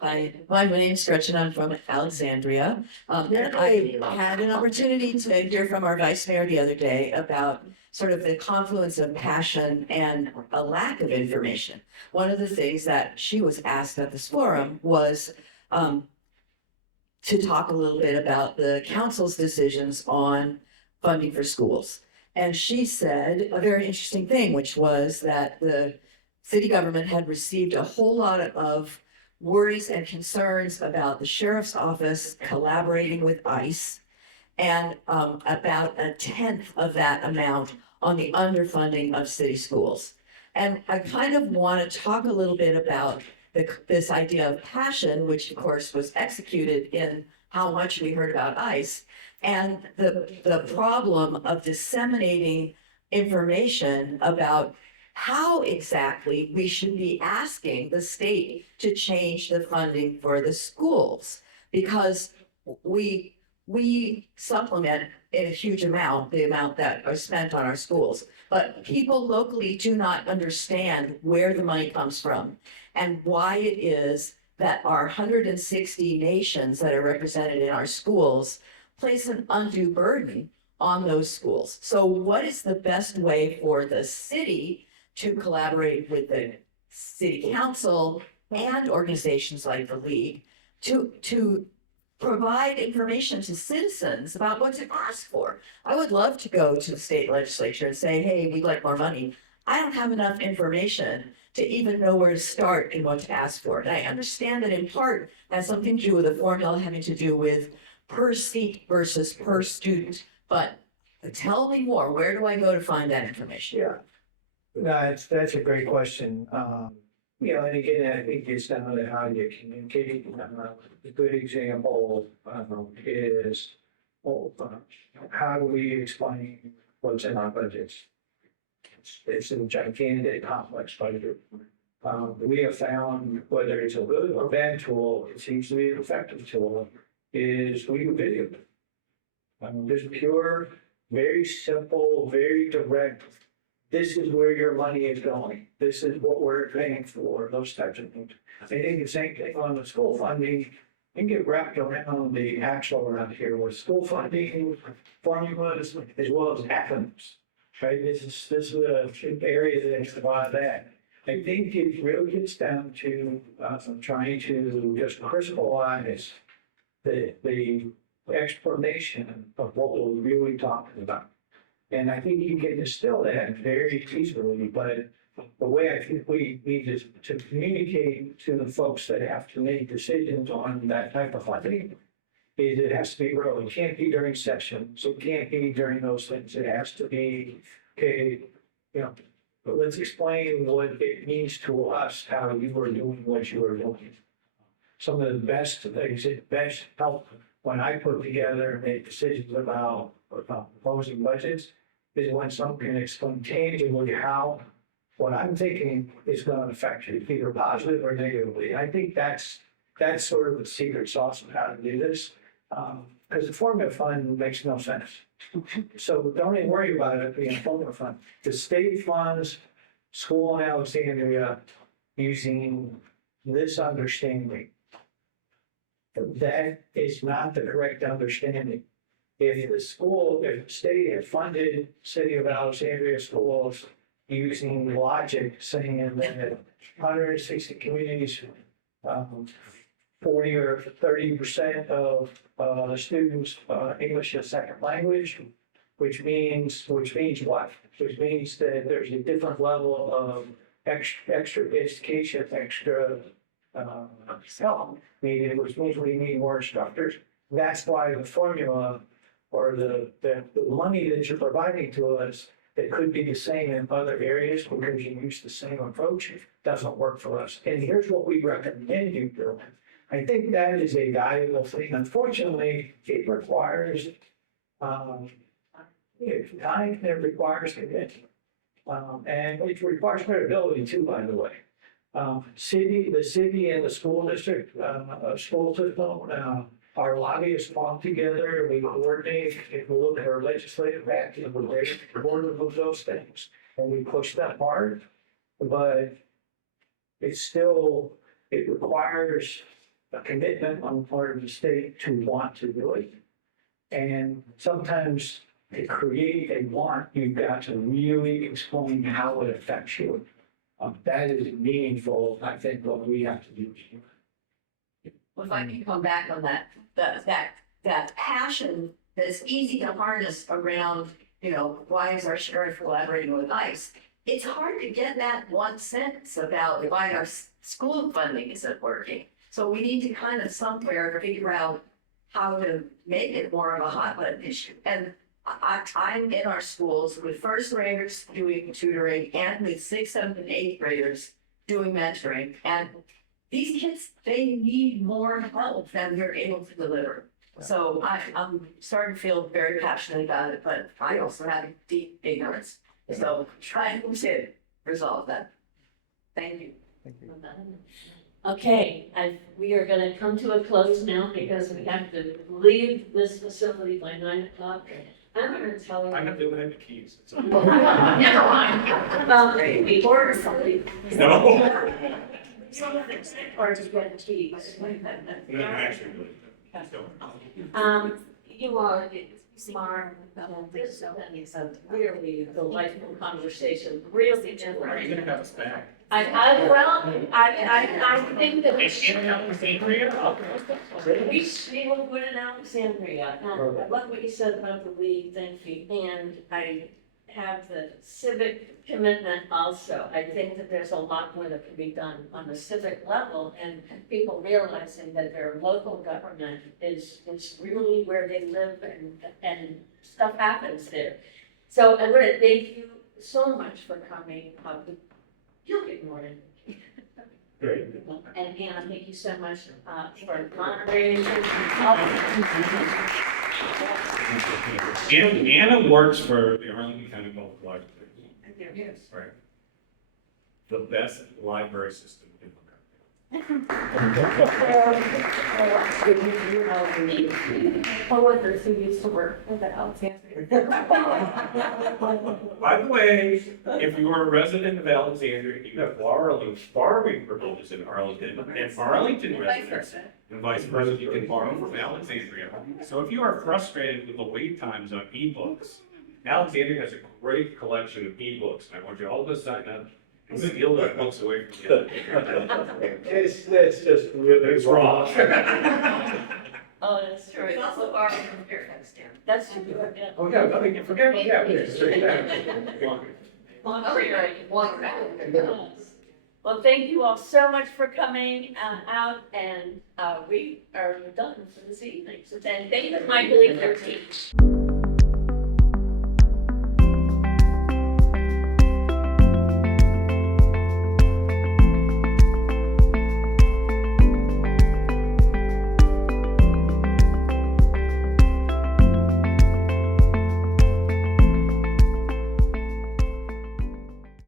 Hi, my name's Gretchen. I'm from Alexandria. And I had an opportunity to hear from our vice mayor the other day about sort of the confluence of passion and a lack of information. One of the things that she was asked at this forum was to talk a little bit about the council's decisions on funding for schools. And she said a very interesting thing, which was that the city government had received a whole lot of worries and concerns about the sheriff's office collaborating with ICE, and about 1/10 of that amount on the underfunding of city schools. And I kind of want to talk a little bit about this idea of passion, which of course was executed in how much we heard about ICE, and the problem of disseminating information about how exactly we should be asking the state to change the funding for the schools. Because we supplement in a huge amount the amount that are spent on our schools, but people locally do not understand where the money comes from and why it is that our 160 nations that are represented in our schools place an undue burden on those schools. So what is the best way for the city to collaborate with the city council and organizations like the League to provide information to citizens about what to ask for? I would love to go to the state legislature and say, hey, we'd like more money. I don't have enough information to even know where to start and what to ask for. And I understand that in part has something to do with a formula having to do with per seat versus per student. But tell me more. Where do I go to find that information? Yeah. No, that's a great question. You know, and again, I think it's down to how you communicate. A good example is, how do we explain what's in our budgets? It's a gigantic, complex budget. We have found, whether it's a good or bad tool, it seems to be an effective tool, is we do video. Just pure, very simple, very direct. This is where your money is going. This is what we're paying for, those types of things. I think the same thing on the school funding. You can get wrapped around the actual around here with school funding formulas as well as acronyms. Right? This is an area that's about that. I think it really gets down to trying to just crystallize the explanation of what we're really talking about. And I think you can distill that very easily, but the way I think we need to communicate to the folks that have to make decisions on that type of funding is it has to be early. It can't be during sessions. It can't be during those things. It has to be, okay, you know, but let's explain what it means to us, how you are doing what you are doing. Some of the best things, best help when I put together and make decisions about proposing budgets is when someone can explain tangibly how what I'm thinking is going to affect you, either positive or negatively. I think that's sort of the secret sauce of how to do this, because the formula fund makes no sense. So don't even worry about it being a formula fund. The state funds school in Alexandria using this understanding. That is not the correct understanding. If the state had funded City of Alexandria schools using logic, saying that 160 communities, 40 or 30% of the students English as second language, which means what? Which means that there's a different level of extra education, extra help needed, which means we need more instructors. That's why the formula or the money that you're providing to us that could be the same in other areas because you use the same approach doesn't work for us. And here's what we recommend you do. I think that is a valuable thing. Unfortunately, it requires time, it requires commitment. And it requires credibility too, by the way. The city and the school district, school system, our lobbyists come together, we coordinate, if we look at our legislative act, and we're ready to move those things, and we push that hard, but it requires a commitment on the part of the state to want to do it. And sometimes to create a want, you've got to really explain how it affects you. That is meaningful, I think, what we have to do. Well, if I can come back on that, that passion that's easy to harness around, why is our sheriff collaborating with ICE? It's hard to get that one sentence about why our school funding isn't working. So we need to kind of somewhere figure out how to make it more of a hot button issue. And I'm in our schools with first graders doing tutoring and with 6th, 7th, and 8th graders doing mentoring. And these kids, they need more help than we're able to deliver. So I'm starting to feel very passionate about it, but I also have deep ignorance. So trying to resolve that. Thank you. Okay, we are gonna come to a close now because we have to leave this facility by 9 o'clock. I'm gonna tell you. I have the keys. It's okay. Never mind. Before somebody. No. Some of it's or just get the keys. No, actually. You are smart. This is a really delightful conversation, really Are you gonna different. have us back? I think that we should. We will put in Alexandria. And I love what you said about the league, thank you. And I have the civic commitment also. I think that there's a lot more that can be done on the civic level and people realizing that their local government is really where they live and stuff happens there. So I want to thank you so much for coming. You'll get more in. Great. And Anna, thank you so much for moderating. Anna works for the Arlington County Public Library. Yes. Right. The best library system in the country. Coworkers who used to work at Alexandria. By the way, if you are a resident of Alexandria, you have borrowing privileges in Arlington, and Arlington residents, and vice versa, you can borrow from Alexandria. So if you are frustrated with the wait times on ebooks, Alexandria has a great collection of ebooks, and I want you all to sign up and steal those books away from you. It's just really It's wrong. Oh, that's true. We also borrow from Fairfax Town. That's true, yeah. Oh, yeah, nothing can forget, yeah. Well, thank you all so much for coming out, and we are done for this evening. So then, thank you, Michael, and your team.